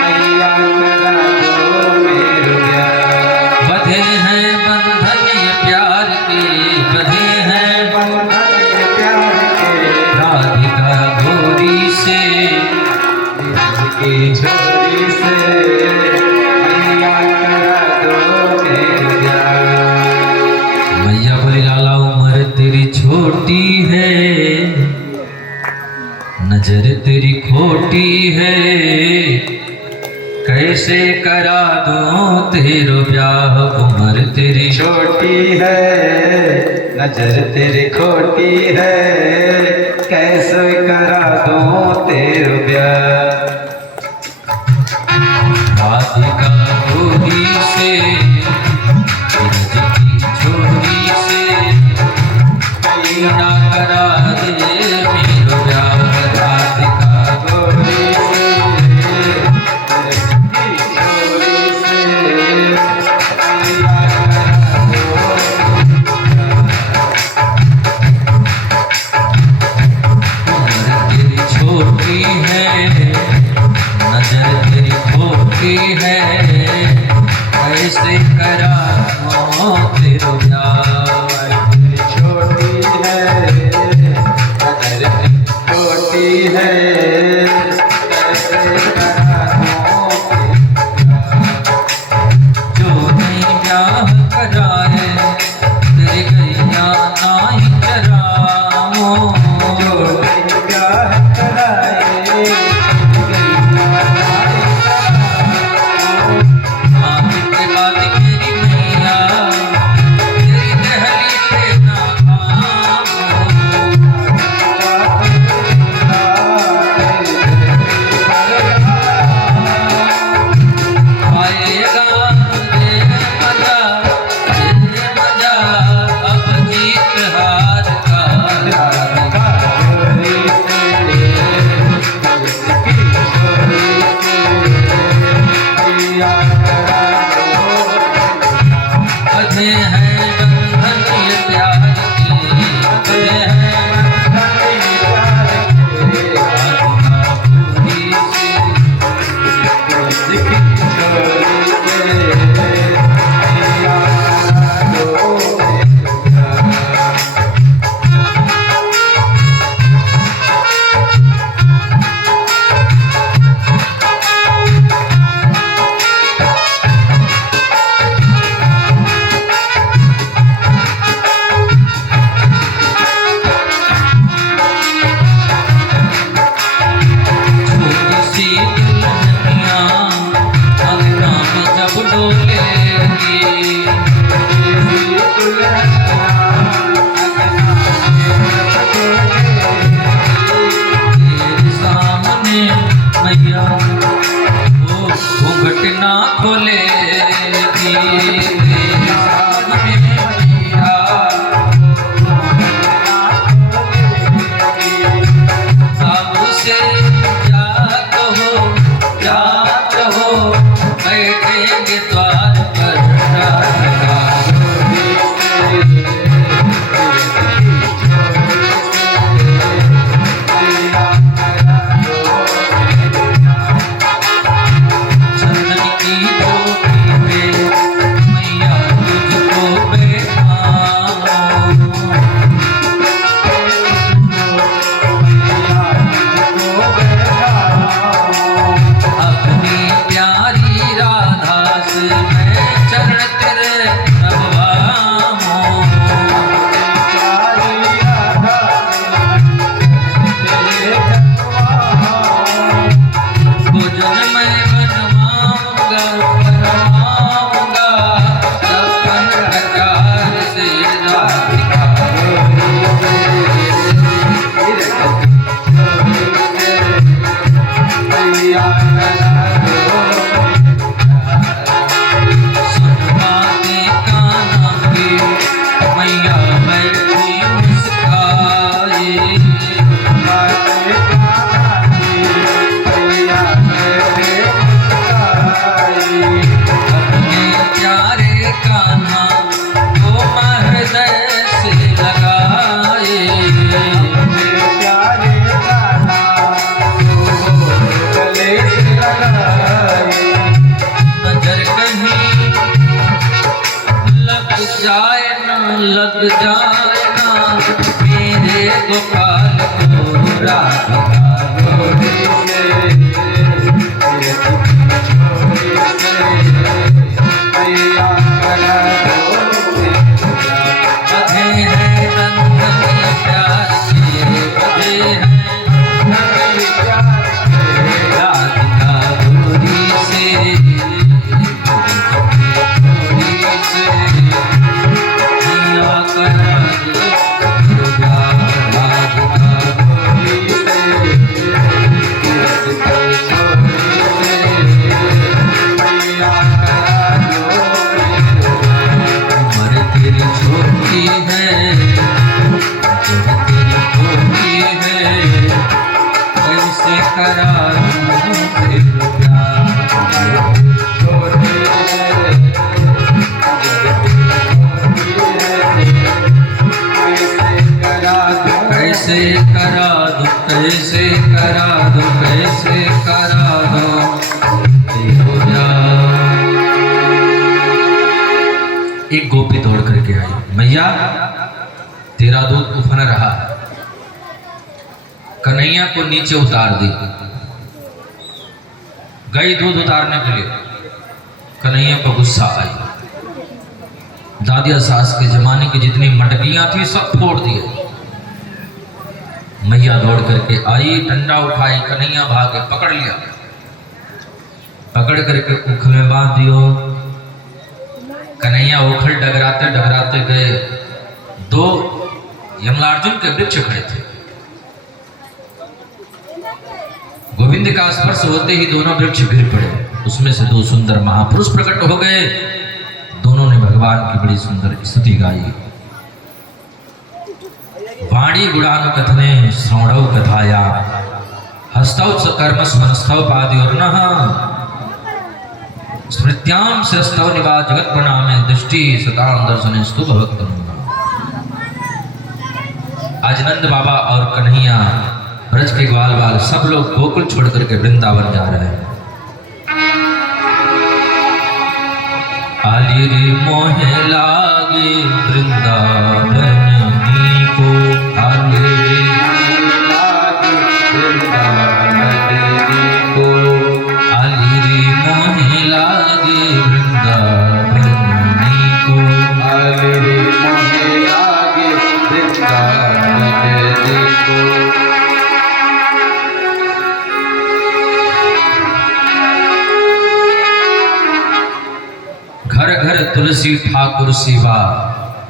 मैया करा दो मेरो ब्याह। बधे हैं बंधन ये प्यार के, बधे हैं बंधन ये प्यार के। राधिका गोरी से की छोरी से, मैया करा दो मेरो ब्याह। मैया बोली लाला उम्र तेरी छोटी है, नजर तेरी खोटी है, कैसे करा दूं तेरो ब्याह। उम्र तेरी छोटी है, नजर तेरी खोटी है, कैसे करा दूं तेरो ब्याह। राधिका गोरी से बिरज की छोरी से, मैया करा दे मेरो ब्याह। राधिका गोरी से बिरज की छोरी से, मैया करा दो। उम्र तेरी छोटी है, नजर तेरी खोटी है, कैसे करा दूं तेरो ब्याह। छोटी है, कैसे करा दो, कैसे करा दो, कैसे करा दो, हो जा। एक गोपी दौड़ करके आई, मैया तेरा दूध उफन रहा, कन्हैया को नीचे उतार दी। गई दूध उतारने के लिए, कन्हैया को गुस्सा आई। दादिया सास के जमाने की जितनी मटकियां थी सब फोड़ दिए। मैया दौड़ करके आई, डंडा उठाई, कन्हैया भागे, पकड़ लिया, पकड़ करके उखल में बांध दियो। कन्हैया उखल डगराते डगराते गए। दो यमलार्जुन के वृक्ष खड़े थे। गोविंद का स्पर्श होते ही दोनों वृक्ष गिर पड़े। उसमें से दो सुंदर महापुरुष प्रकट हो गए। दोनों ने भगवान की बड़ी सुंदर स्तुति गाई। वाणी गुणानु कथने श्रवणौ कथाया, हस्तौ च कर्म स्मरस्थौ पादयोर्नः, स्मृत्याम शिरस्थौ निवास जगत प्रणामे, दृष्टि सताम दर्शनेस्तु भवक्तम। आज नंद बाबा और कन्हैया, ब्रज के ग्वाल बाल सब लोग गोकुल छोड़ करके वृंदावन जा रहे हैं। आलिरी मोहे लागे वृंदावन नीको, आलिरी लागे वृंदावन नीको, आलिरी मोहे लागे वृंदावन नीको, आलिरी मोहे लागे वृंदावन नीको। घर घर तुलसी ठाकुर सेवा,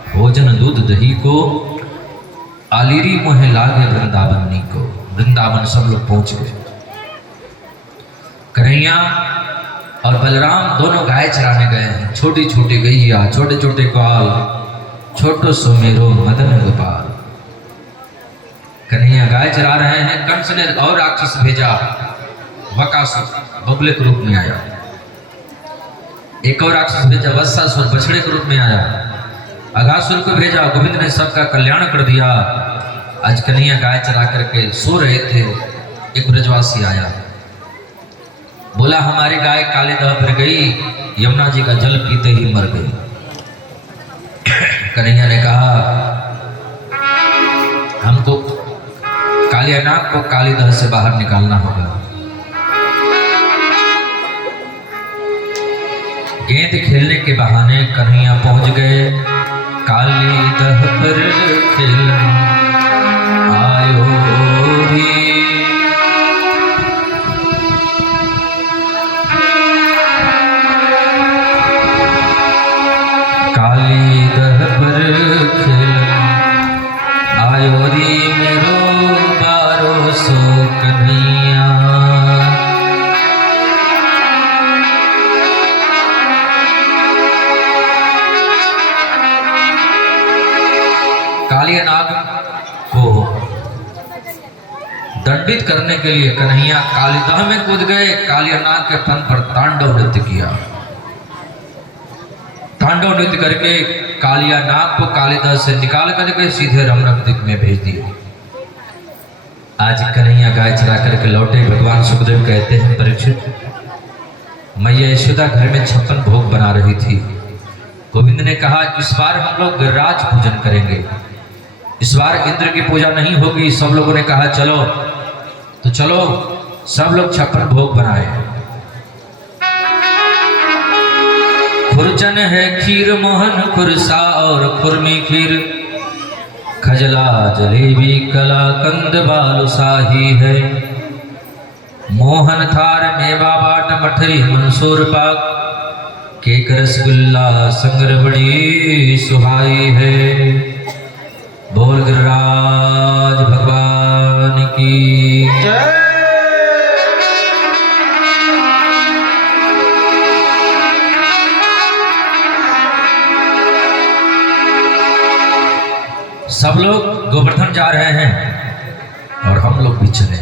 भोजन दूध दही को, आलिरी मोहे लागे वृंदावनी को। वृंदावन सब लोग पहुंच गए। कन्हैया और बलराम दोनों गाय चराने गए हैं। छोटी छोटी गैया, छोटे छोटे ग्वाल, छोटो सुमेरो मदन गोपाल। कन्हैया गाय चरा रहे हैं। कंस ने और राक्षस भेजा, बकासुर बगुले के रूप में आया। एक और राक्षस भेजा, वत्सासुर बछड़े के रूप में आया। अघासुर को भेजा, गोविंद ने सबका कल्याण कर दिया। आज कन्हैया गाय चरा करके सो रहे थे। एक ब्रजवासी आया, बोला हमारी गाय काली दह पर गई, यमुना जी का जल पीते ही मर गई। कन्हैया ने कहा हमको कालियानाग को काली दह से बाहर निकालना होगा। गेंद खेलने के बहाने कन्हैया पहुंच गए। काली दह पर खेलना आयो रे, काली दह पर खेलना आयो रे, मेरो बारो सो कन्हैया। कालियानाग को दंडित करने के लिए कन्हैया कालीदह में कूद गए। कालियानाग के फन पर तांडव नृत्य किया। तांडव नृत्य करके कालियानाग को कालीदह से निकाल करके सीधे रमरम द्वीप में भेज दिया। आज कन्हैया गाय चरा करके लौटे। भगवान सुखदेव कहते हैं, परीक्षित, मैया यशोदा घर में 56 भोग बना रही थी। गोविंद ने कहा इस बार हम लोग गिरिराज पूजन करेंगे, इस बार इंद्र की पूजा नहीं होगी। सब लोगों ने कहा चलो, तो चलो सब लोग 56 भोग बनाए। खुरचन है खीर मोहन खुरसा और खुरमी खीर, खजला जलेबी कला कंद बालूशाही है। मोहन थार मेवा बाट मठरी मंसूर पाक, केक रसगुल्ला संगर बड़ी सुहाई है। बोल गिरिराज भगवान की जय। सब लोग गोवर्धन जा रहे हैं और हम लोग भी चले।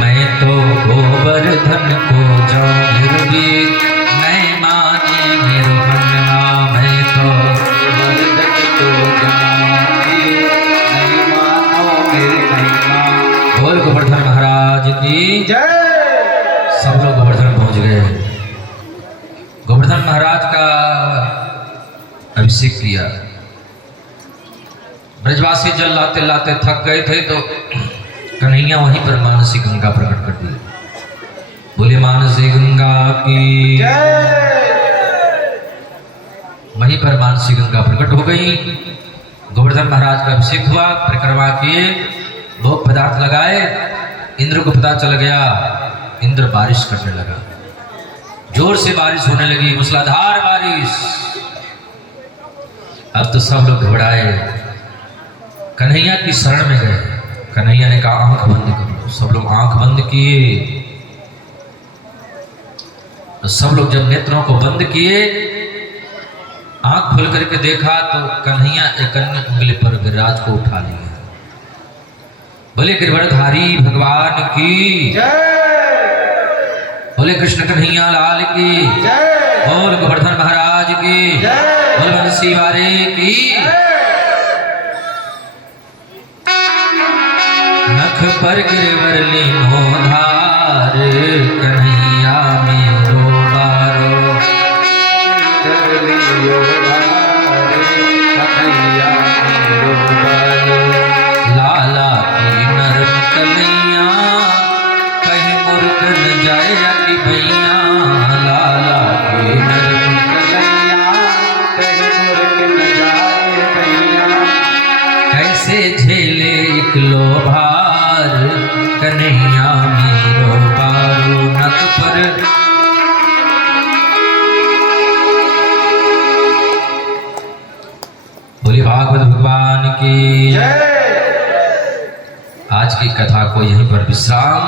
मैं तो गोवर्धन को जाऊं वीर, मैं माने मेरो बनना। मैं तो गोवर्धन को जाऊं वीर, मैं मानो मेरे बोल गोवर्धन महाराज की जय। सब लोग गोवर्धन पहुंच गए। गोवर्धन महाराज का अभिषेक किया। ब्रजवासी जल लाते लाते थक गए थे तो कन्हैया वहीं पर मानसी गंगा प्रकट कर दी। बोले मानसी गंगा की वहीं पर मानसी गंगा प्रकट हो गई। गोवर्धन महाराज का अभिषेक हुआ, परिक्रमा किए, भोग पदार्थ लगाए। इंद्र को पता चल गया, इंद्र बारिश करने लगा। जोर से बारिश होने लगी, मूसलाधार बारिश। अब तो सब लोग घबराए, कन्हैया की शरण में गए। कन्हैया ने कहा आंख बंद करो। सब लोग आंख बंद किए। तो सब लोग जब नेत्रों को बंद किए, आंख खोल करके देखा तो कन्हैया एक अन्य उंगली पर गिरिराज को उठा लिया। बोले गिरवरधारी भगवान की बोले कृष्ण कन्हैया लाल की बोल गोवर्धन महाराज की बोल बंसी वाले की। नख पर गिरवर लीनो धार कन्हैया मेरो बारो। लाला की नरम कलैया कहीं मुर्ग न जाए कि भैया। लाला की नरम कन्हैया कहीं मुर्ग न जाए भैया। कैसे झेले एक लो भार कन्हैया मेरो बारो। नक पर बोले भागवत भगवान की। आज की कथा को यहीं पर विश्राम।